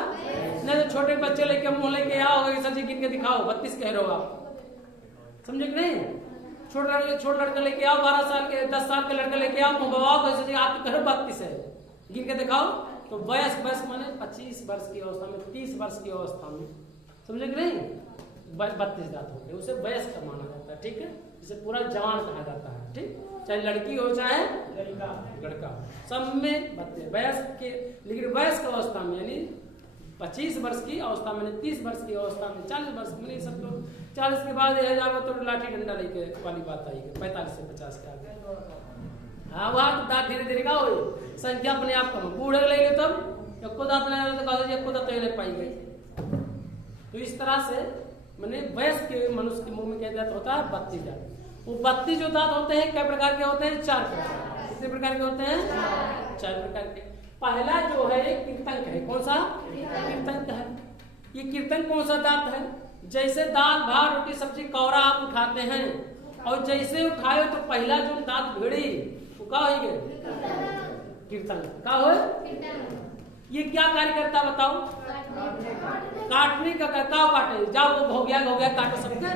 नहीं तो छोटे बच्चे लेके मुंह लेके आओगे सर जी गिन के दिखाओ, 32 कह रहे हो आप, समझे कि नहीं? छोटा लड़का लेके आओ, 12 साल के 10 साल के लड़का लेके आओ, बाबा कैसे जी आप कह 32 है, गिन के दिखाओ। तो वयस्क माने 25 वर्ष की अवस्था में, 30 वर्ष की अवस्था में, समझे कि नहीं? 32 दांत होते हैं, उसे वयस्क माना जाता है, ठीक है? जिसे पूरा जवान कहा जाता है, ठीक? चाहे लड़की हो चाहे लड़का, सब में 32 वयस्क के। लेकिन वयस्क अवस्था में यानी 25 वर्ष की अवस्था में, 30 वर्ष की अवस्था में, 40 वर्ष में, सब तो 40 के बाद यह जाओ तो लाठी डंडा लेके वाली बात आएगी, 45 से 50 के आगे। हाँ वहाँ तो दांत धीरे धीरे का हो, संख्या अपने आप कम, बूढ़े लेंगे तब एको दांत नहीं तो कहा एको दांत नहीं पाई गई। तो इस तरह से मैंने वयस्क के मनुष्य के मुंह में क्या दांत होता है? 32 दांत। वो 32 जो दांत होते हैं कै प्रकार के होते हैं? 4 प्रकार। कितने प्रकार के होते हैं? 4 प्रकार के। पहला जो है कीर्तन है, कौन सा? कीर्तन है। ये कीर्तन कौन सा दांत है? जैसे दाल भात रोटी सब्जी कौरा आप उठाते हैं और जैसे उठाए तो पहला जो दांत भिड़ी वो क्या हो गए? कीर्तन क्या हो? ये क्या कार्य करता बताओ? काटने का क्या काटे? जाओ वो हो गया काटो सबके।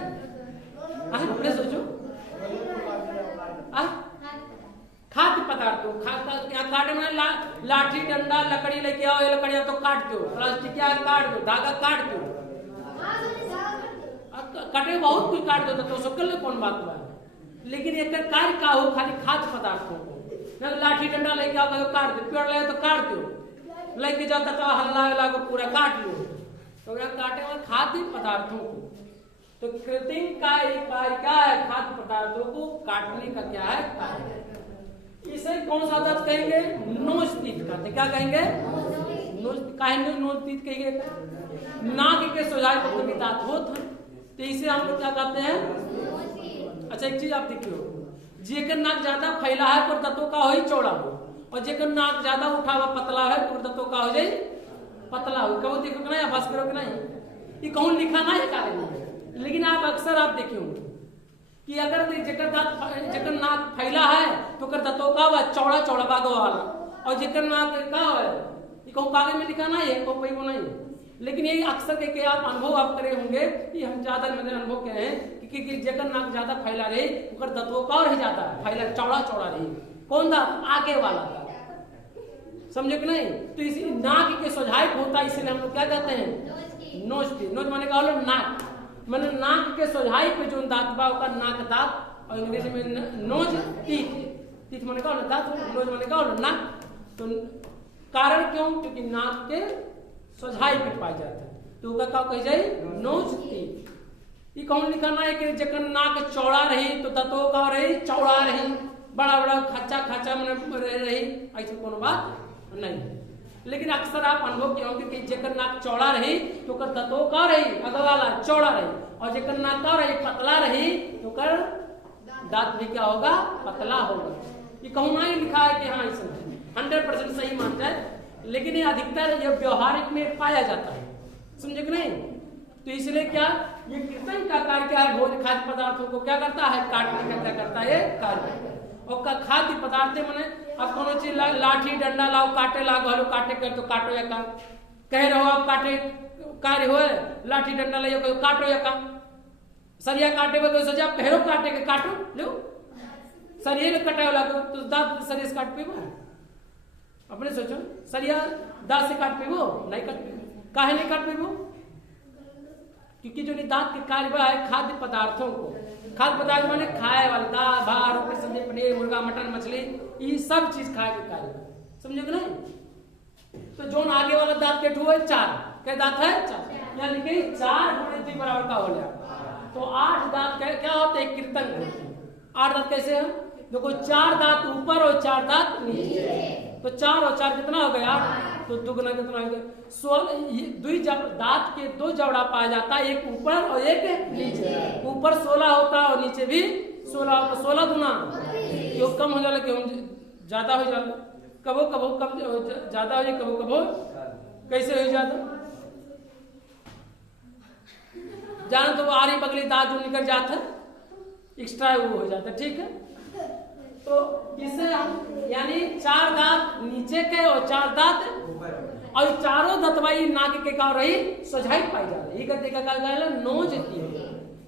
अपने सोचो खाद्य पदार्थों काटे में लाठी डंडा लकड़ी लेके आओ, ये लकड़ियां तो काट दो, प्लास्टिक क्या काट दो, धागा काट दो, कटे बहुत कुछ काट दो तो सकल कौन बात हुआ। लेकिन एक कार्य का हो खाली खाद्य पदार्थों को, लाठी डंडा लेके आओ काट दो, पेड़ ले तो काट दो, लेके जाओ तो हल्ला को पूरा काट लो, तो यहाँ काटे वाले खाद्य पदार्थों को। तो कृत्रिम का क्या है? खाद्य पदार्थों को काटने का क्या है? कार्य। इसे कौन सा दांत कहेंगे? नोचतीत कहते। क्या कहेंगे? नोचतीत कहेंगे। नाक के सोजाई पर कभी दांत होता है तो इसे हम लोग क्या कहते हैं? अच्छा एक चीज आप देखियो, जेकर नाक ज्यादा फैला है तो दांतों का हो चौड़ा हो, और जेकर नाक ज्यादा उठा हुआ पतला है तो दांतों का हो जाए पतला हो। कहो देखो कि नहीं, आवाज करो कि नहीं, ये कहूं लिखा ना है कार्य में। लेकिन आप अक्सर आप देखे होंगे कि अगर जेकर नाक फैला है तो कर दांतों का हुआ चौड़ा चौड़ा बागो वाला, और जेकर नाक का है ये कहूं कागज में लिखा ना है, कहूं कोई वो नहीं। लेकिन ये अक्सर के आप अनुभव आप करे होंगे कि हम ज्यादा मेरे अनुभव के हैं कि जेकर नाक ज्यादा फैला रहे उकर दांतों का और ही ज्यादा फैला चौड़ा चौड़ा रही। कौन दांत? आगे वाला दांत, समझे कि नहीं? तो इसी नाक के सोझाई होता है, इसलिए हम लोग क्या कहते हैं? नोच। नोच माने का नाक, मैंने नाक के सोझाई पे जो दांत बा का नाक दांत, और अंग्रेजी में नोज टीथ। टीथ माने का दांत, नोज माने का नाक। तो कारण क्यों? क्योंकि नाक के सोझाई पे पाई जाता है तो क्या कह जाए? Nose teeth. ये कौन लिखाना है कि जकर नाक चौड़ा रही तो दांतों का रही चौड़ा रही, बड़ा बड़ा खाचा मैंने रही, ऐसी कोनो बात नहीं। लेकिन अक्सर आप अनुभव किए होंगे कि जेकर नाक चौड़ा रही तो कर दांतों का रही अगवाला चौड़ा रही, और जेकर नाक का रही पतला रही तो कर दांत भी क्या होगा? पतला होगा। ये कहूँ नहीं लिखा है कि हाँ इसमें 100% सही मान जाए, लेकिन ये अधिकतर ये व्यवहारिक में पाया जाता है, समझे कि नहीं? तो इसलिए क्या ये कीर्तन का कार्य क्या है? भोज खाद्य पदार्थों को क्या करता है? काटने का क्या करता है? कार्य। और खाद्य पदार्थ मैंने अब कोनो चीज लाठी डंडा लाओ काटे लागो, हलो काटे कर तो काटो या का कह रहे हो आप काटे कार्य हो, लाठी डंडा ले काटो या का सरिया काटे में सजा पहरो काटे के काटो लो, सरिये ने कटाओ लागो तो दांत सरिये से काट पे अपने सोचो, सरिया दांत से काट पे नहीं काट पे, काहे नहीं काट पे? क्योंकि जो दांत के कार्य है खाद्य पदार्थों को, खाद्य पदार्थ माने खाए वाले दाल भात रोटी सब्जी पनीर मुर्गा मटन मछली ये सब चीज खाए के कार्य, समझे कि नहीं? तो जो आगे वाला दांत के ठुए 4 क्या दांत है? 4 यानी कि 4 गुणे 3 बराबर का हो गया। तो 8 दांत क्या होते हैं? कीर्तन होते हैं। 8 दांत कैसे हैं? देखो 4 दांत ऊपर और 4 दांत नीचे, तो 4 और 4 कितना हो गया? तो दुगना कितना हो गया? 16 दांत के 2 जबड़ा पाया जाता है, एक ऊपर और एक नीचे। ऊपर 16 होता है और नीचे भी 16 होता है। 16 गुना क्यों कम हो जाला, क्यों ज्यादा हो जाला? कबो कबो कम ज्यादा हो जाए, कबो कबो कैसे हो ज्यादा जाना तो आरी बगली दांत जो निकल जाता है एक्स्ट्रा वो हो जाता है, ठीक है? तो इससे हम यानी 4 दांत नीचे के और 4 दांत और चारों दतवाई नाक के का रही सोझाई पाई जा रही। एक देखा का गया नोच दी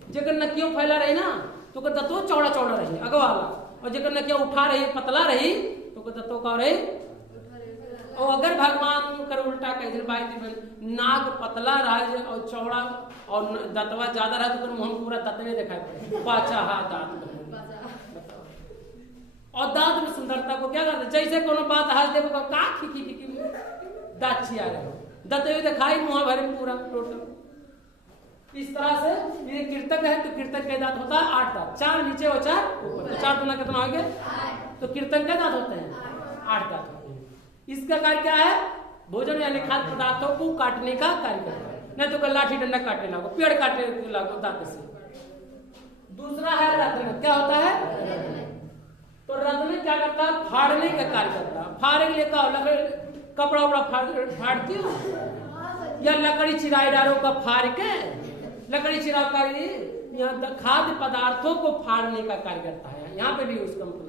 जेकर नकियों फैला रही ना तो का दतो चौड़ा चौड़ा रही अगवाला, और जेकर नकिया उठा रही पतला रही तो का दतो का रही। और अगर भगवान कर उल्टा कह दिन बाई नाक पतला रहा और चौड़ा और दतवा ज्यादा रहा तो मुंह पूरा दतवे दिखाई पड़े पाचा हाथ दांत और दांत में सुंदरता को क्या करते जैसे कोनो बात हाथ देखो का खिकी खिकी दांत छिया रहे दतवे दिखाई मुंह भरे पूरा टोटल। इस तरह से ये कीर्तक है तो कीर्तक का दांत होता है 8 दांत, 4 नीचे और 4 ऊपर, तो 4 दुना कितना हो गया, तो कीर्तन का दांत होते हैं 8 दांत होते हैं। इसका कार्य क्या है, भोजन यानी खाद्य पदार्थों को काटने का कार्य करता है, नहीं तो लाठी डंडा काटने लागो, पेड़ काटने लागो दांत से। दूसरा है रत्न, क्या होता है, तो रत्न क्या करता है, फाड़ने का कार्य करता है। फाड़ने के लिए क्या हो, कपड़ा उपड़ा फाड़ती हो या लकड़ी चिराई डालो का फाड़ के, लकड़ी चिरा कर खाद्य पदार्थों को फाड़ने का कार्य करता है। यहाँ पे भी उसका मतलब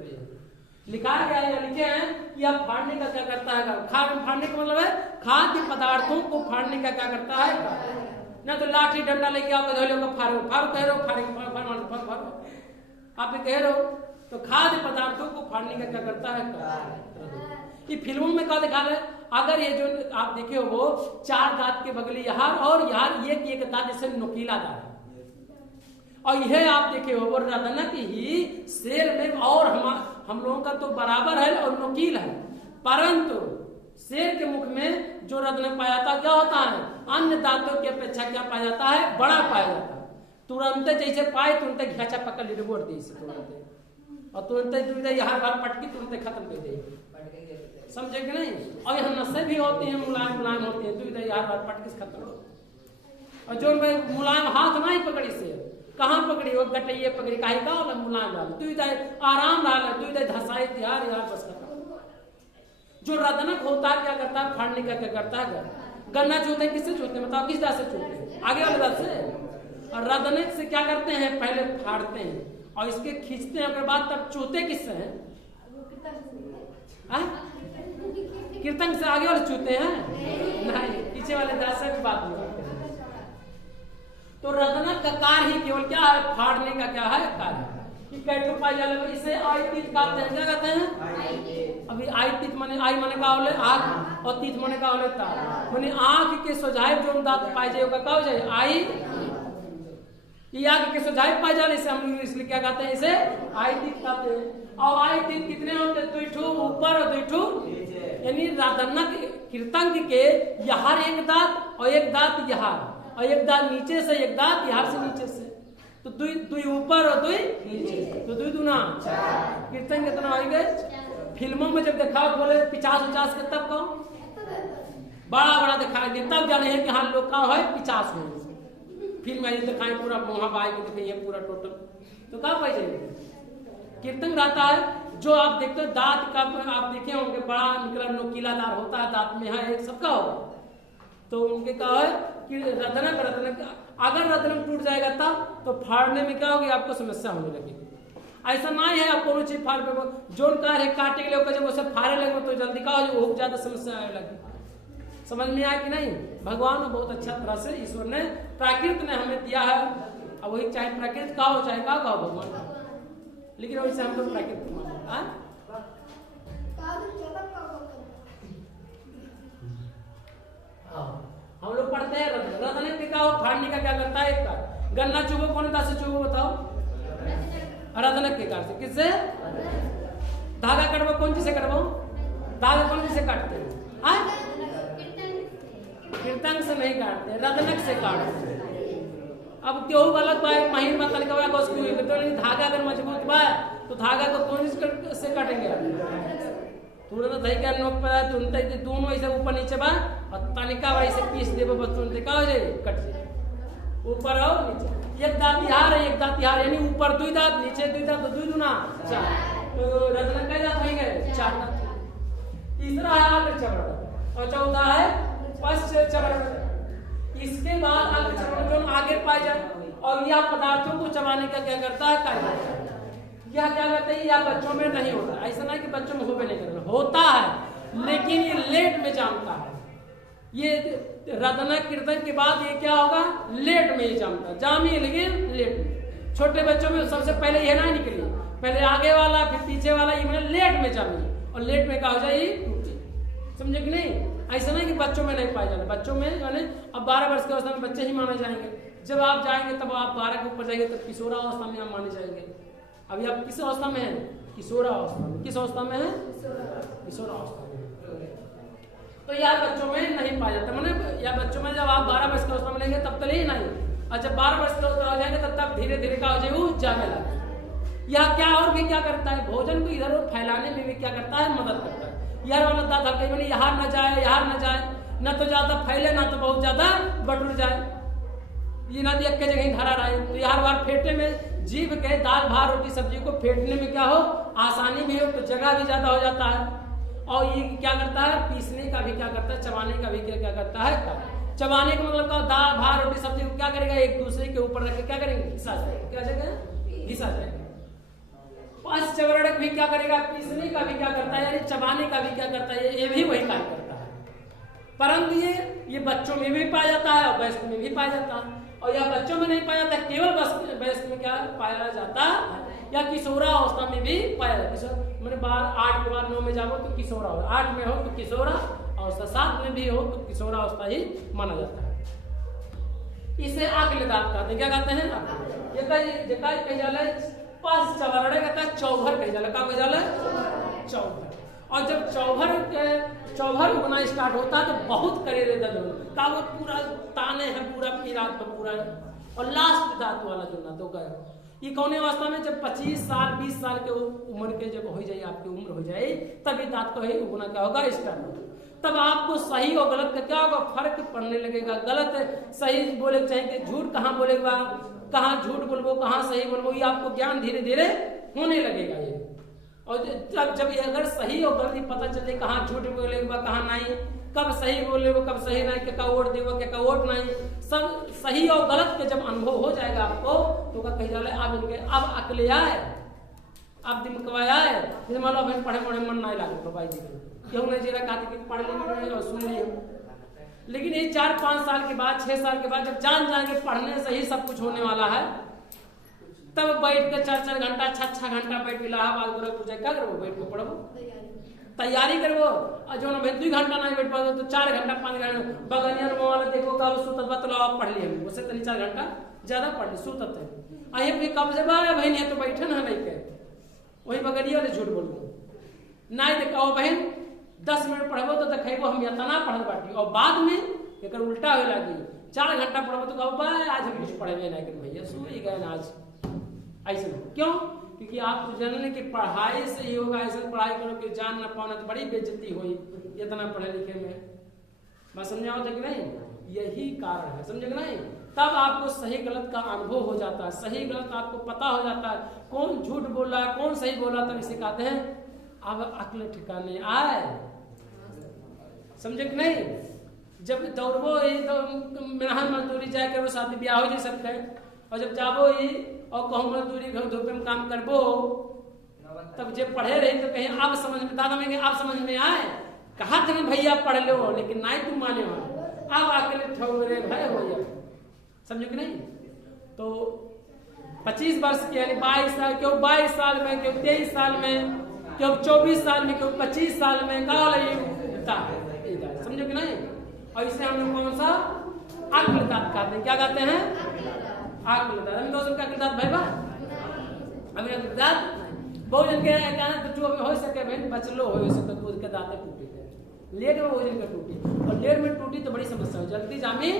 लिखा गया है, लिखे हैं कि आप फाड़ने का क्या करता है, फाड़ने का मतलब है खाद्य पदार्थों को फाड़ने का क्या करता है, ना तो लाठी डंडा लेके आओ धोले को फाड़ो फाड़ो कह रहे हो, फाड़ो आप कह रहे हो, तो खाद्य पदार्थों को फाड़ने का क्या करता है। ये फिल्मों में क्या दिखा रहे, अगर ये जो आप देखे हो वो 4 दांत के बगली यहाँ और यहाँ एक दांत जैसे नुकीला दांत, और यह आप देखे हो वो रत्नक ही शेर में और हम लोगों का तो बराबर है और नुकील है, परंतु शेर के मुख में जो रत्न पाया जाता क्या होता है, अन्य दांतों की अपेक्षा क्या पाया जाता है, बड़ा पाया जाता है। तुरंत जैसे पाए तुरंत घाचा पकड़ ली बोल दी तुरंत, और तुरंत यहाँ बार पटकी तुरंत खत्म कर देगी, समझे कि नहीं। और यहाँ नसें भी होती हैं मुलायम मुलायम होती है, तो इधर यार बार पटकी से खत्म हो। और जो मुलायम हाथ ना ही पकड़ी से कहाँ पकड़ी, वो गटैये पकड़ी काहे का वाला मुलायम डाल, तू इधर आराम डाल, तू इधर धसाई यार बस खत्म। जो रत्नक होता है क्या करता है, फाड़ने का क्या करता है, गन्ना चूते किससे चूते हैं, बताओ किस दांत से चूते हैं, आगे वाले दांत से। और रत्नक से क्या करते हैं, पहले फाड़ते हैं और इसके खींचते हैं, उसके बाद तब चूते किससे हैं, कीर्तन से आगे वाले चूते हैं, नहीं पीछे वाले दांत से भी बात नहीं करते हैं। तो रत्नक का कार्य ही केवल क्या है, फाड़ने का क्या है कार्य, कि कैटो पाई जाले इसे आई तीत कहते हैं, क्या कहते हैं, अभी आई तीत माने आई माने का होले आँख और तीत माने का होले तार, माने आँख के सोझाई जो दांत पाई जाए का हो जाए आई, ये आँख के सोझाई पाई जाले इसे हम इसलिए क्या कहते हैं, इसे आई तीत कहते हैं। और आई तीत कितने होते हैं, 2 ऊपर और 2 यानी रत्नक कीर्तन के यहाँ एक दांत और एक दांत यहाँ, और एक दांत नीचे से एक दांत यहाँ से नीचे से, तो 2 ऊपर और 2 नीचे, तो 2 दूना 4। कीर्तन कितना हो गए, फिल्मों में जब देखा बोले 50-50 के तब कहो बड़ा बड़ा दिखाई दे, तब जाने हैं कि हाँ लोग का है 50 हो, फिल्म में दिखाए पूरा वहां बाई के दिखाइए पूरा टोटल, तो कहाँ पाई जाएगी। कीर्तन रहता है जो आप देखते हो दांत का, आप देखे होंगे बड़ा निकला नुकीलादार होता है दांत में, यहाँ एक सबका होगा, तो उनके कहा है कि रत्नक अगर रत्नक टूट जाएगा तब तो फाड़ने में क्या होगी, आपको समस्या होने लगेगी। ऐसा ना है आप कोनो चीज फाड़ पे जोन कार्य काटे के लिए जब उसे फाड़े लगे तो जल्दी का हो ज्यादा समस्या आने लगी। समझ में आया कि नहीं, भगवान बहुत अच्छा तरह से ईश्वर ने प्राकृत ने हमें दिया है, अब वही चाहे प्राकृत का हो चाहे का हो भगवान, लेकिन वैसे हम लोग प्राकृत हम लोग पढ़ते हैं रत्न के का फाड़ने का क्या करता है, एक का गन्ना चुभो कौन से चुभो बताओ, रत्न के कार से, किससे, धागा कटवा कौन चीज से कटवाओ, धागा कौन चीज से काटते हैं, कीर्तन से नहीं काटते, रत्नक से काटते हैं। अब क्यों गलत बात महीन बतल के तो धागा अगर मजबूत बा तो धागा को कौन से काटेंगे, तुरंत धई के नोक पे तुरंत दोनों ऐसे ऊपर नीचे बा और तनिका वैसे पीस देबो बस तुरंत का हो जाए, कट जाए ऊपर और नीचे, एक दांत यहाँ है एक दांत यहाँ, यानी ऊपर 2 दांत नीचे 2 दांत, तो 2 दूना 4, तो रत्न कई दांत हो गए 4 दांत। तीसरा है अग्र चरण और चौथा है पश्च चरण। इसके बाद अग्र चरण जो आगे पाए जाए और यह पदार्थों को चबाने का क्या करता है कार्य, यह क्या कहते हैं, यह बच्चों में नहीं होता। ऐसा नहीं कि बच्चों में होबे नहीं करना, होता है लेकिन ये लेट में जानता है। ये रदना कीर्तन के बाद ये क्या होगा, लेट में ही जानता, जामिए लेकिन लेट में। छोटे बच्चों में सबसे पहले ये ना निकली, पहले आगे वाला फिर पीछे वाला, ये मैंने लेट में जामिए और लेट में क्या हो जाए टूटे। समझे कि नहीं? ऐसा नहीं कि बच्चों में नहीं पाए जाते, बच्चों में मैंने अब 12 वर्ष की अवस्था में बच्चे ही माने जाएंगे। जब आप जाएंगे तब आप 12 के ऊपर जाएंगे तब किशोरावस्था में आप माने जाएंगे। अभी आप किस अवस्था में हैं? किशोरावस्था में। किस अवस्था में है? किशोरावस्था में। तो यार बच्चों में नहीं पाया जाता, मैंने या बच्चों में जब आप 12 वर्ष की अवस्था में लेंगे तब तो ही नहीं, और जब 12 वर्ष की अवस्था हो जाएंगे तब धीरे धीरे क्या हो जाए जाने लगे। यह क्या और भी क्या करता है, भोजन को इधर उधर फैलाने में भी क्या करता है, मदद करता है। यार वाला दांत हल्के में यहाँ न जाए, यहाँ न जाए, न तो ज्यादा फैले ना तो बहुत ज्यादा बटुर जाए, ये नदी एक जगह ही धरा रहे। तो यार बार फेंटे में जीभ के दाल भात रोटी सब्जी को फेंटने में क्या हो, आसानी भी हो, तो जगह भी ज्यादा हो जाता है। और ये क्या करता है, पीसने का भी क्या करता है, चबाने का भी क्या करता है। चबाने का मतलब क्या, दाल भात रोटी सब्जी को क्या करेगा, एक दूसरे के ऊपर रख के क्या करेंगे, घिसा जाएगा। क्या जगह घिसा जाएगा। पांच चवरड़क भी क्या करेगा, पीसने का भी क्या करता है, यानी चबाने का भी क्या करता है, ये भी वही कार्य करता है। परंतु ये बच्चों में भी पाया जाता है और वयस्क में भी पाया जाता है। और यह बच्चों में नहीं पाया जाता, केवल वयस्क में क्या पाया जाता है, या किशोरा अवस्था में भी पाया जाता है। मैंने 8 के बाद 9 में जाओ तो किशोरा हो, 8 में हो तो किशोरा अवस्था, 7 में भी हो तो किशोरा अवस्था ही माना जाता है। इसे आकल दांत कहते हैं। क्या कहते हैं, ये कही जाला पास चवरड़े कहता है, चौभर कही जाला। क्या कही जाला, चौभर। और जब चौभर उगना स्टार्ट होता है तो बहुत करेरे दर्द होता है, वो पूरा ताने हैं, पूरा पीरात पर पूरा, और लास्ट दांत वाला जो ना तो गया। ये कौन अवस्था में, जब 25 साल 20 साल के उम्र के जब हो जाए, आपकी उम्र हो जाए, तभी दांत को ही उगना क्या होगा, स्टार्ट होगा। तब आपको सही और गलत का क्या होगा, फर्क पड़ने लगेगा। गलत सही बोले चाहिए, झूठ कहाँ बोलेगा, कहाँ झूठ बोलबो, कहाँ सही बोलबो, ये आपको ज्ञान धीरे धीरे होने लगेगा। ये और जब ये अगर सही और गलत पता चले, कहाँ झूठ बोलेगा कहाँ नहीं, कब सही बोलेगा कब सही नहीं, क्या वोट देगा क्या वोट नहीं, सब सही और गलत के जब अनुभव हो जाएगा आपको, तो कही जाए अब अकले आए, अब दिमकवाया है। जैसे मान लो अभी पढ़े मन नहीं लागे तो भाई जी क्यों नहीं जीरा कहते कि पढ़ लिए और सुन लिए, लेकिन ये 4-5 साल के बाद 6 साल के बाद जब जान जाएंगे पढ़ने से ही सब कुछ होने वाला है, तब बैठ के 4-4 घंटा 6-6 घंटा बैठ इलाहाबाद गोरखपुर जाए क्या करो, बैठ के पढ़ो, तैयारी करबो। और जो ना 2 घंटा नहीं बैठ पाओ तो 4 घंटा 5 घंटा बगनिया मोबाइल देखो, कब सुतत बतलाओ आप पढ़ लिए, उससे 3-4 घंटा ज्यादा पढ़ ली सुतत है। अये भी कब से बहन है तो बैठे ना नहीं के वही बगनिया वाले झूठ बोलबो नहीं तो कहो बहन 10 मिनट पढ़बो तो देखेबो हम इतना पढ़ल बाटी, और बाद में एक उल्टा हो लगी 4 घंटा पढ़बो तो कहो आज हम कुछ पढ़े नहीं कर भैया सो ही गए आज। ऐसे क्यों, क्योंकि आप जानने की पढ़ाई से ही होगा। ऐसा पढ़ाई करो कि जान ना पाना तो बड़ी बेइज्जती हुई इतना पढ़े लिखे में, बस समझाओ कि नहीं, यही कारण है, समझे कि नहीं। तब आपको सही गलत का अनुभव हो जाता है, सही गलत आपको पता हो जाता है, कौन झूठ बोल रहा है कौन सही बोल रहा है। तब इसे कहते हैं अब अक्ल ठिकाने आए, समझे कि नहीं। जब दौड़बो ही तो मेहनत मजदूरी जाए करो, शादी ब्याह हो जाए सकते, और जब जाबो ही और कहूँ मजदूरी घर धूपे में काम करबो, तब जब पढ़े रहे तो कहीं अब समझ में दादा में आप समझ में आए, कहा था भैया पढ़ लो लेकिन नहीं तुम माने हो, अब अकेले ठोरे भय हो जाए, समझो कि नहीं। तो 25 वर्ष के यानी 22 साल, क्यों 22 साल में, क्यों 23 साल में, क्यों 24 साल में, क्यों 25 साल में का समझो कि नहीं। और इसे हम लोग कौन सा अक्ल दांत कहते हैं, क्या कहते हैं अक्ल दांत। हम दोस्तों का अक्ल दांत भाई बा अभी दांत बहुत जन के कहना तो हो सके बहन बचलो हो सके दूध के दांत टूटी थे, लेट में भोजन का टूटी, और लेट में टूटी तो बड़ी समस्या हो, जल्दी जामी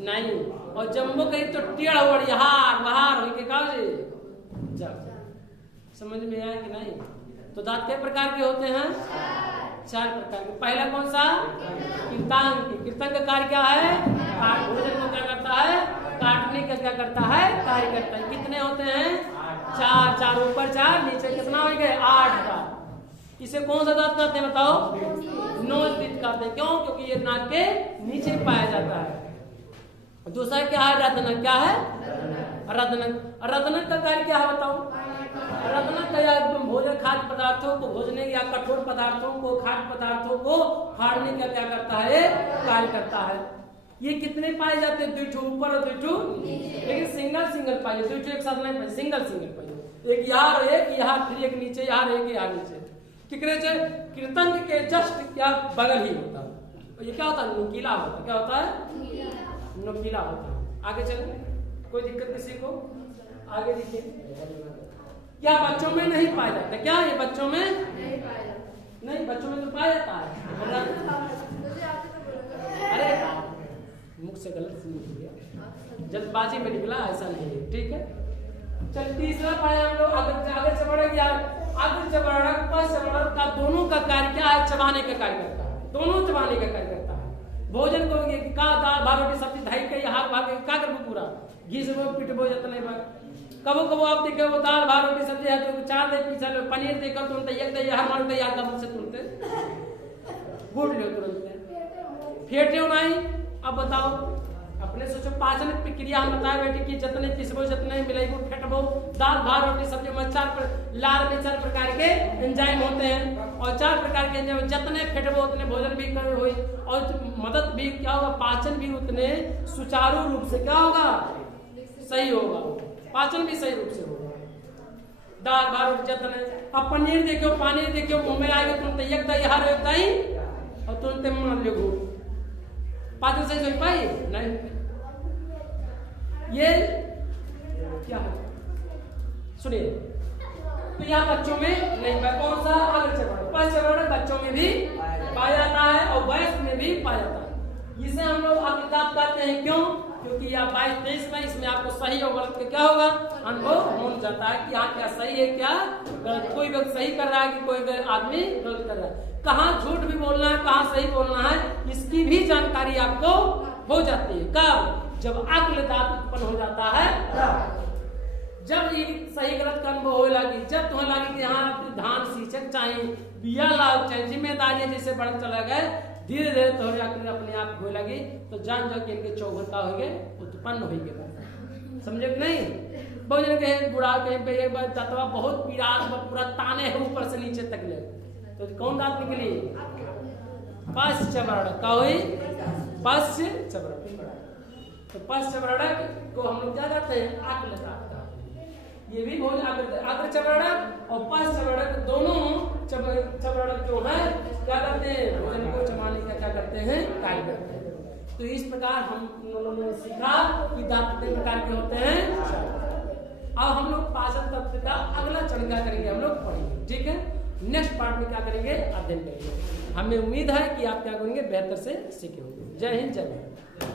नहीं, और जम्बो कहीं तो टेढ़ हो हार बहार हो के का समझ में आया कि नहीं। तो दांत कई प्रकार के होते हैं, 4 प्रकार के। पहला कौन सा, कीर्तन। कीर्तन का कार्य क्या है, भोजन को क्या करता है, काटने का क्या करता है, कार्य करता है। कितने होते हैं, 4 ऊपर 4 नीचे, कितना हो गए 8 का। इसे कौन सा दांत कहते हैं बताओ, नोज दांत कहते हैं। क्यों, क्योंकि ये नाक के नीचे पाया जाता है। दूसरा क्या है, रत्नक। क्या है, रत्नक। रत्नक का कार्य क्या है बताओ, रत्न या भोजन खाद्य पदार्थों को भोजने या कठोर पदार्थों को खाद्य पदार्थों को फाड़ने का क्या करता है, कार्य करता है। ये कितने पाए जाते हैं, 2 ऊपर और 2 नीचे, लेकिन सिंगल पाए, 2 एक साथ नहीं पाए, सिंगल पाए, एक यहाँ एक यहाँ, फिर एक नीचे यहाँ एक यहाँ नीचे। कीर्तन के जस्ट क्या बगल ही होता है। ये क्या होता है, नुकीला होता है। क्या होता है, नुकीला होता है। आगे चले, कोई दिक्कत किसी को, आगे देखिए। क्या बच्चों में नहीं पाया जाता, क्या ये बच्चों में नहीं, बच्चों में तो पाया जाता है। अरे मुख से गलत निकल गया, जल्दबाजी में निकला, ऐसा नहीं है, ठीक है। चल तीसरा पाया हम लोग, आगे चबड़ा गया, आगे चबड़ा पस चबड़ा का दोनों का कार्य क्या है, चबाने का कार्य करता है, दोनों चबाने का कार्य करता है। भोजन को का दाल भात रोटी सब्जी ढाई के हाथ भाग का करबो पूरा घी से वो पिटबो जतने भाग। कबो कबो आप देखे वो दाल भात रोटी सब्जी है तो 4 दे पीछा लो, पनीर देखो तुरंत एक दे हर मान तैयार का मुंह से तुरंत गुड़ लो तुरंत फेटे नहीं। अब बताओ अपने सोचो, पाचन प्रक्रिया हम बताए बैठे कि जितने पिसबो जितने मिलेबो फेटबो, दाल भात रोटी सब्जी में 4 प्रकार के एंजाइम होते हैं, और 4 प्रकार के एंजाइम जितने फेटबो उतने भोजन भी कर होई, और मदद भी क्या होगा, पाचन भी उतने सुचारू रूप से क्या होगा, सही होगा, पाचन भी सही रूप से होगा। दाल भात रोटी जितने, अब पनीर देखो पानी देखो मुंह में आएगा तुरंत एक दही हर एक दही और तुरंत मान लो घूट, पाचन सही हो पाई नहीं। ये क्या है सुनिए, तो यहाँ बच्चों में नहीं पाया, कौन सा अग्रचरण बच्चों में भी पाया जाता है और वयस्क में भी पाया जाता है। इसे हम लोग अभिताप कहते हैं, क्यों, क्योंकि यह 22-23 में इसमें आपको सही और गलत का क्या होगा, अनुभव हो जाता है कि यहाँ क्या सही है क्या गलत, कोई व्यक्ति सही कर रहा है कि कोई आदमी गलत कर रहा है, कहाँ झूठ भी बोलना है कहाँ सही बोलना है, इसकी भी जानकारी आपको हो जाती है। कब, जब अक्ल दांत उत्पन्न हो जाता है, जब ये सही गलत का अनुभव हो लगी, जब तुम्हें लगी कि हाँ धान सींचक चाहिए, बिया लाभ चाहिए, जिम्मेदारी जैसे बढ़ चला गए, धीरे धीरे तो अपने आप हो लगी, तो जान जा के इनके चौघता हो गए उत्पन्न हो गए, समझे कि नहीं। बहुत जन कहे बुढ़ा कहीं पे एक बार तत्वा बहुत पीड़ा पूरा ताने है ऊपर से नीचे तक ले, तो कौन दांत निकली, पश्च चबड़ा का हुई, पश्च चबड़ा, तो पश्च चबड़ा को हम लोग क्या कहते हैं, अक्ल दांत। ये भी बहुत अग्र चबड़ा और पश्च चबड़ा दोनों चबड़ा जो है क्या करते हैं, भोजन को चबाने का क्या करते हैं, कार्य करते हैं। तो इस प्रकार हम लोगों ने सीखा कि दांत कितने प्रकार के होते हैं। अब हम लोग पाचन तंत्र का अगला चरण क्या करेंगे, हम लोग पढ़ेंगे, ठीक है। नेक्स्ट पार्ट में क्या करेंगे, अध्ययन करेंगे। हमें उम्मीद है कि आप क्या करेंगे, बेहतर से सीखे होंगे। जय हिंद, जय भारत।